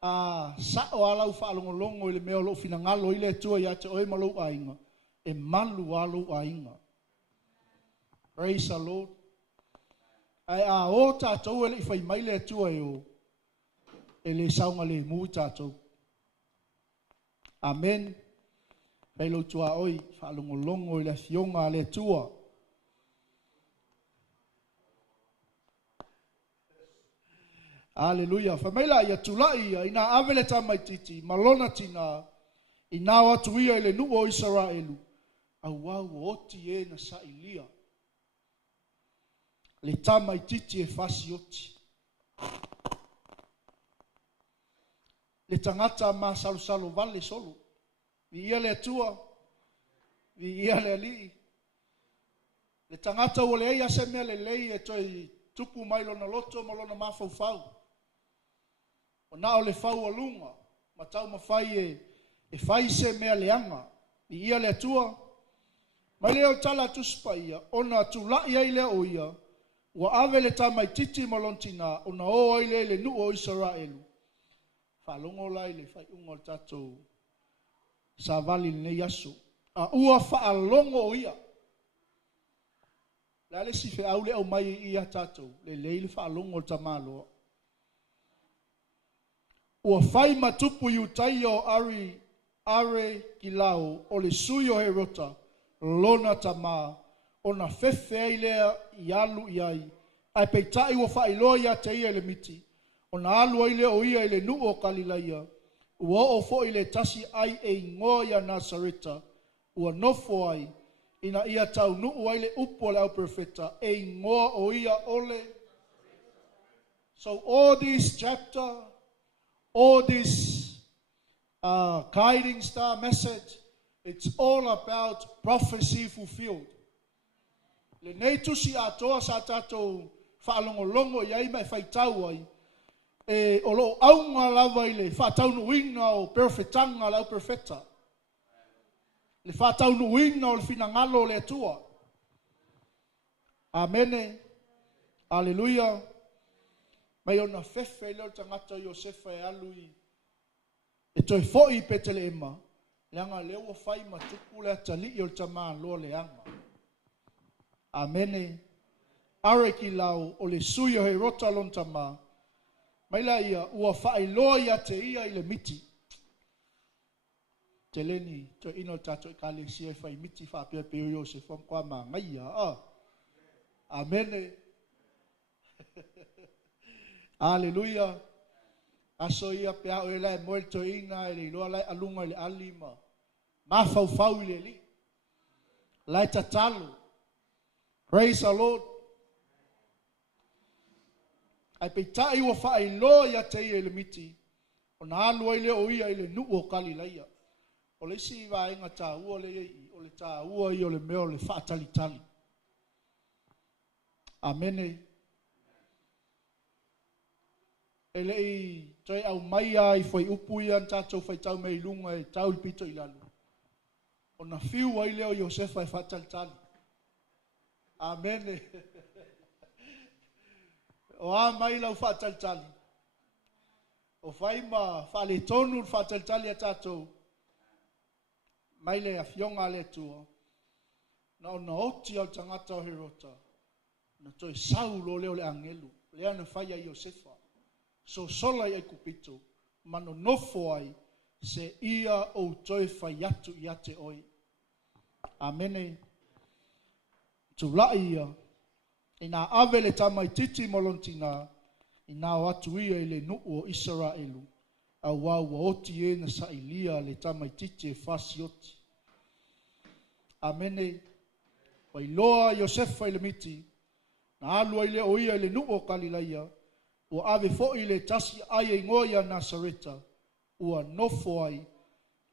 Sao alau whaalongolongo I le mea lo finangalo I le tua ia te oe malu ainga. E malu alu ainga. Praise the Lord. Ai a o tatou ele I whai mai le tua e o. E le saunga le mu tatou. Amen. Pelo tua oi, whaalongolongo I le fionga le tua. Aleluia. Whamaila ia tulai ia ina avele tamai titi, malona tina, ina watu ia ile nuo Israelu. Au wau oti e na sa ilia. Le tamai titi e fasi oti. Le tangata ma salu vale solo. Vi ia le tua. Vi ia le li. Le tangata o le ia se mea le lei e tupu mai lona loto ma lona mafaufau. O na o le fau alunga, ma tau mawhai e whai se mea leanga, i ia le atua. Mai leo tala tuspa ia, ona tulai ai lea o ia, ua ave le tamai titi malontina, ona o ai le nu o Israelu. Whalongo lai le whai ungo tatou sa vali le yasu. A ua whaalongo o ia. La le si fe au le au mai ia tatou, le leile whaalongo tamalo. Ua whai matupu iu tai o are ki lau o le sui o he rota, lona tama, o na fefe ai lea i alu i ai, ai peitai ua whai loa ia te ia le miti, o na alu ai lea o ia i le nu o Kalilaia, ua o fo i le tasi ai e ingoa ia Nasareta, ua nofo ai, ina ia tau nu ai le upo le au profeta, e ingoa o ia ole. So all this chapter, all this guiding star message, it's all about prophecy fulfilled. Le nei tusi atoa sa tatou whaalongolongo iai mai whaitau ai, e o lo aunga lava i le whaataunu inga o perfetanga lau perfeta. Le whaataunu inga o le finangalo le atua. Amene. Alleluia. Mai ona fefe leo tangata Iosefa e alui. E toi foi petele ema. Leanga leo whai matuku le atali i o tama loa leanga. Amene. Areki lau o le suyo he rota lon tama. Mai la ia ua whai loa ia te ia i le miti. Te leni to ino tato i kale sia whai miti whapea pe Iosefa mkwa ma ngai ia. Amene. Alleluia. Aso ia pe au e lai moe to ina e le loa lai alunga le alima. Ma fau le li. Lai tatalo. Praise the Lord. Ai peitai ua whai loa ia te ia le miti. O na alu ai le o ia i le nu o Kalilaia. O le si iwa inga tā ua le i. O le tā ua i o le meo le whaatali tali. Amene. Ele i toi au mai ai foi upu ia tatou fai tau mei lunga e tau pito i lalu. O na fiu ai leo Iosefa e whataltali. Amene. O a mai lau whataltali. O fai ma whale tonu whataltali a tatou. Mai le a fionga le tua. Na o na oti au tangata o herota. Na toi saulo leo le angelu. Lea na whai a Iosefa. So sola ai kupito, mano nofo ai, se ia o toi whai atu i ate oi. Amene. Tula ia, ina ave le tamai titi molontina, ina o atu ia i le nuu o Israelu, a wawa oti e na sa ilia le tamai titi e fasi oti. Amene. Wai loa Iosefa i le miti, na alu ai le o ia i le nuu o Kalilaia, ua ave fo'i le tasi ai e ngoia Nasareta, ua nofo ai,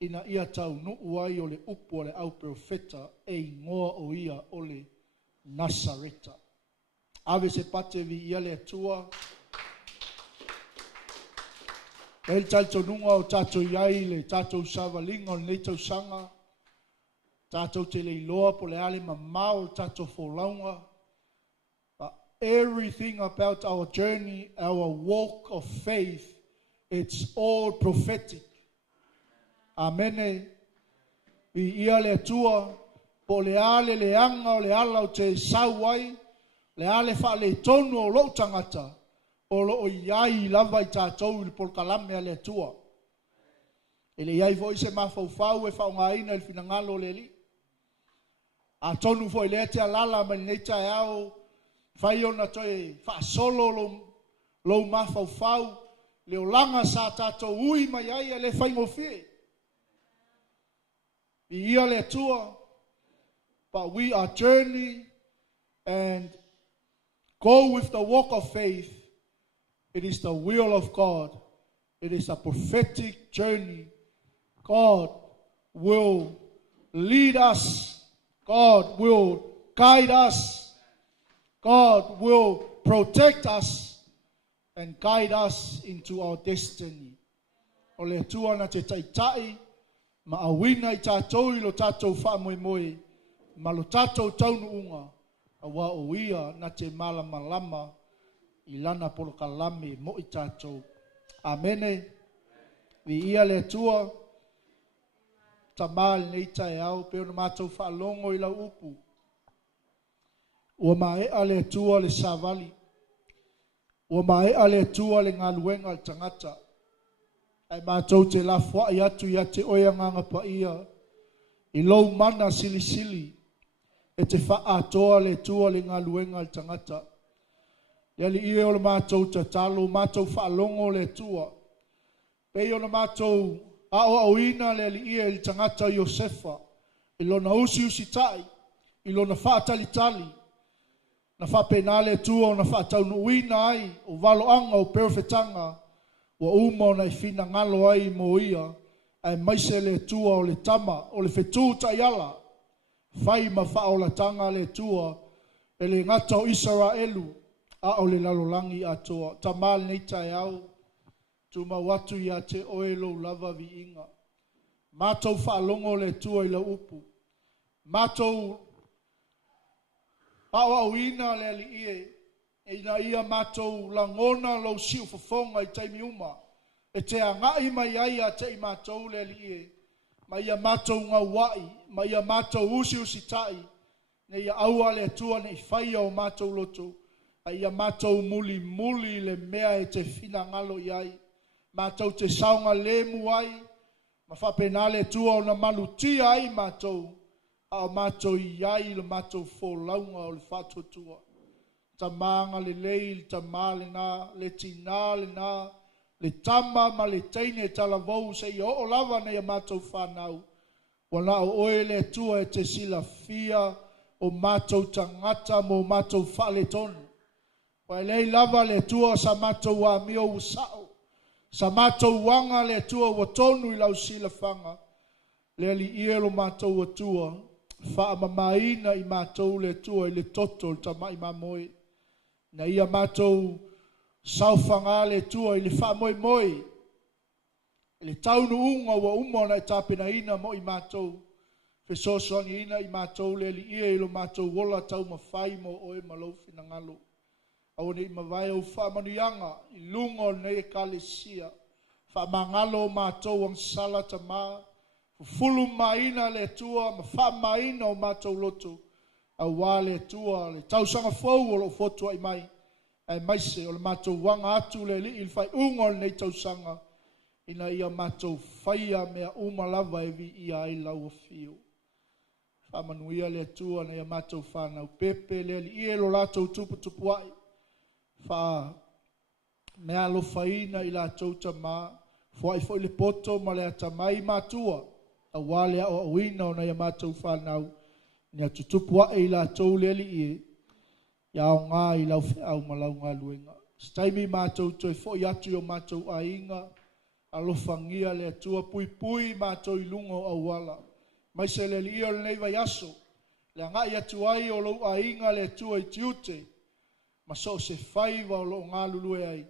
ina ia tau nuu ai o le upu o le au profeta, e ngoa o ia o le Nasareta. Ave se pate vi ia le atua. El tato nunga o tato iai le tato savalinga o le neitau sanga, tato te le iloa po le ale mamao tato folaunga. Everything about our journey, our walk of faith, it's all prophetic. Amene. I ia le atua, po le ale le anga o le ala o te sauai, le ale wha le tonu o lo tangata, o lo o iai lava i tātou i por kalame le atua. E le iai foi se mawhauwhau e whaungaina il finangalo le li. A tonu foi le te alala ma nei tai au, fai ona toi fa solo lo mawhauwhau, le o langa sa tātou ui mai ai le whai ngofie. I ia le tua, but we are journeying and go with the walk of faith. It is the will of God. It is a prophetic journey. God will lead us. God will guide us. God will protect us and guide us into our destiny. O le tua na te taitai, ma awina I tātou I lo tātou wha moe moe, ma lo tātou taunu unga, a wā o ia na te malama lama, I lana polo kalame mo I tātou. Amene, vi ia le tua, tamal nei tae au, peo na mātou wha longo I lau upu. Ua ma ea le tua le savali, ua ma ea le tua le ngā luenga le tangata, ai mātou te lafua I atu I te oia nganga pa ia, I lou mana sili sili, e te wha atoa le tua le ngā luenga le tangata. Le ali ia o le mātou te talo, mātou wha longo le tua. Pei o le mātou ao au ina le ali ia le tangata Iosefa, I lona usi tai, I lona wha tali tali, na wha penale tua o na wha taunu uina ai, o valo anga o perfetanga, wa uma na I fina ngalo ai mo ia, ai maise le tua o le tama, o le fetu ta yala, fai ma wha o la tanga le tua, e le ngata o Israelu, a o le lalolangi atoa, tamal nei tai au, tuma watu ia te oelo lava vi inga. Mātou wha longo le tua I la upu, mātou Awa au ina le ali ie, e ina ia mātou langona lau siu fafonga I taimi uma, e te angai mai ai a te I mātou le ali ie, ma ia mātou ngā wai, ma ia mātou usi tai, ne ia aua le tua ne I whaia o mātou loto, a ia mātou muli le mea e te fina ngalo iai, mātou te saunga lemu ai, ma whapena le tua o na malutia ai mātou, a mātou iai le mātou fōlaunga o le whātuatua. Ta maanga le lei, ta māle nā, le tina le nā, le tama ma le teine tala vau se I o lava nei a mātou whanau. Wana o oe le tua e te sila fia o mātou tangata mo mātou whale tonu. Wa lei lava le tua sa mātou wa mio usao. Sa mātou wanga le tua wa tonu I lau sila whanga. Le li ielo mātou wa tua. Wha mamaina I mātou le tua I le toto le tamai mamoe. Na ia mātou sauwhanga le tua I le wha moe moe. Le taunu unga wa umona I tāpena ina mo I mātou. Fesosoani ina I mātou le li ia ilo mātou wola tau mawhai mo oe maloufi na ngalo. Aone I mawai au wha manuianga I lungo nei e kalesia. Wha mangalo mātou ang sala tamaa. Fulu maina le tua, ma wha maina o mātou loto, a wā le tua, le tausanga fau o lo fotua I mai, ai maise o le mātou wanga atu le li il fai ungol nei tausanga, ina ia mātou whaia mea umalava e vi ia I lau a fio. Wha manuia le tua na ia mātou whanau pepe, le li ie lo lātou tupu ai, wha mea lo whaina I lātou tamā, fwai fwai le poto ma le atamai mātua, a wale o awina o na ia mātou whanau, ni a tutupua e la tau le li ie, ia o ngā I lau whiau malau ngā luenga. Staimi mātou toi fo I atu o mātou a inga, a lofangia le atua pui mātou I lungo a wala. Mai se le li ia o le nei vai aso, le ngā I atu ai o lau a inga le atua I tiute, ma so se whaiva o lo ngā lulue ai,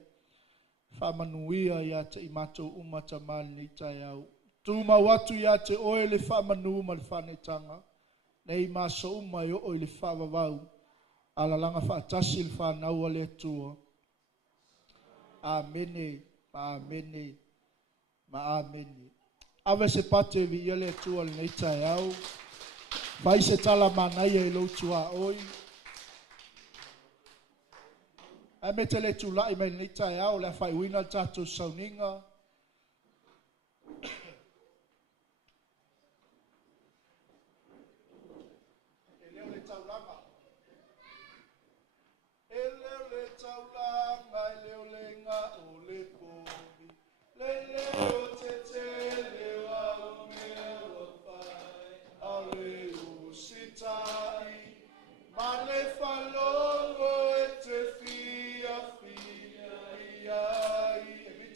whamanuia ia te I mātou umata mali ni tai au. Tuma watu ia te oe le whamanu ma le whanetanga, nei maso uma I o le whavavau, ala langa whaatasi le whanau a le atua. Amene, ma amene, ma amene. Awe se pate vi ia le atua le nei tai au, vai se tala manai e lo tua oi. Ame te le tula I mai nei tai au, le whai wina tato sauninga,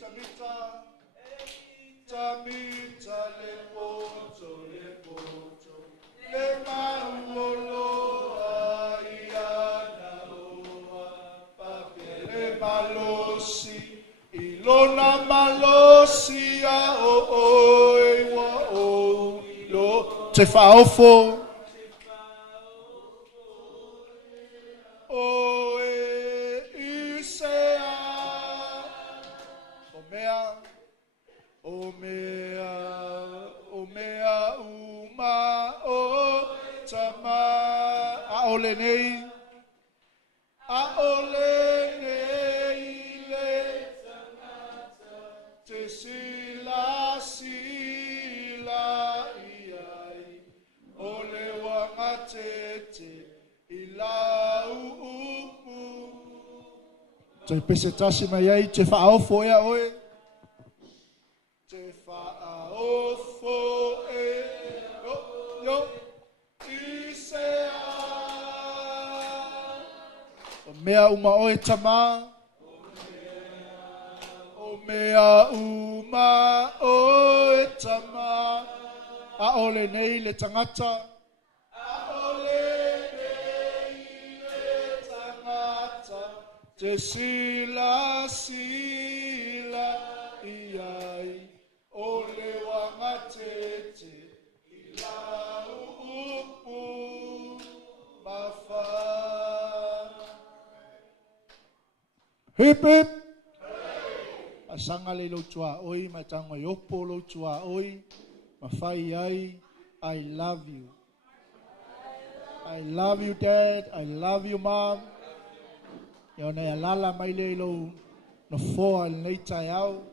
Evita malosi, ilona malosi a o e wa o lo te whaofo. O e isea, o mea, o mea, o mea uma o tama, a ole nei, a ole nei le te sila sila iai, ole wanga te ilau upu. Te pese tasi mai ai, te whaofo ea oe. Te whaofo e, yo, isea. O mea uma oe tama. O mea uma oe tama. A ole nei le tangata. Te sila sila iai, o le wanga te ila upu mawha. Hip hip! Asanga le lo tua oi, matango yopo lo tua oi, mawhai ai, I love you. I love you, Dad. I love you, Mom. Yo nei alala mai le lo no foa nei tai au.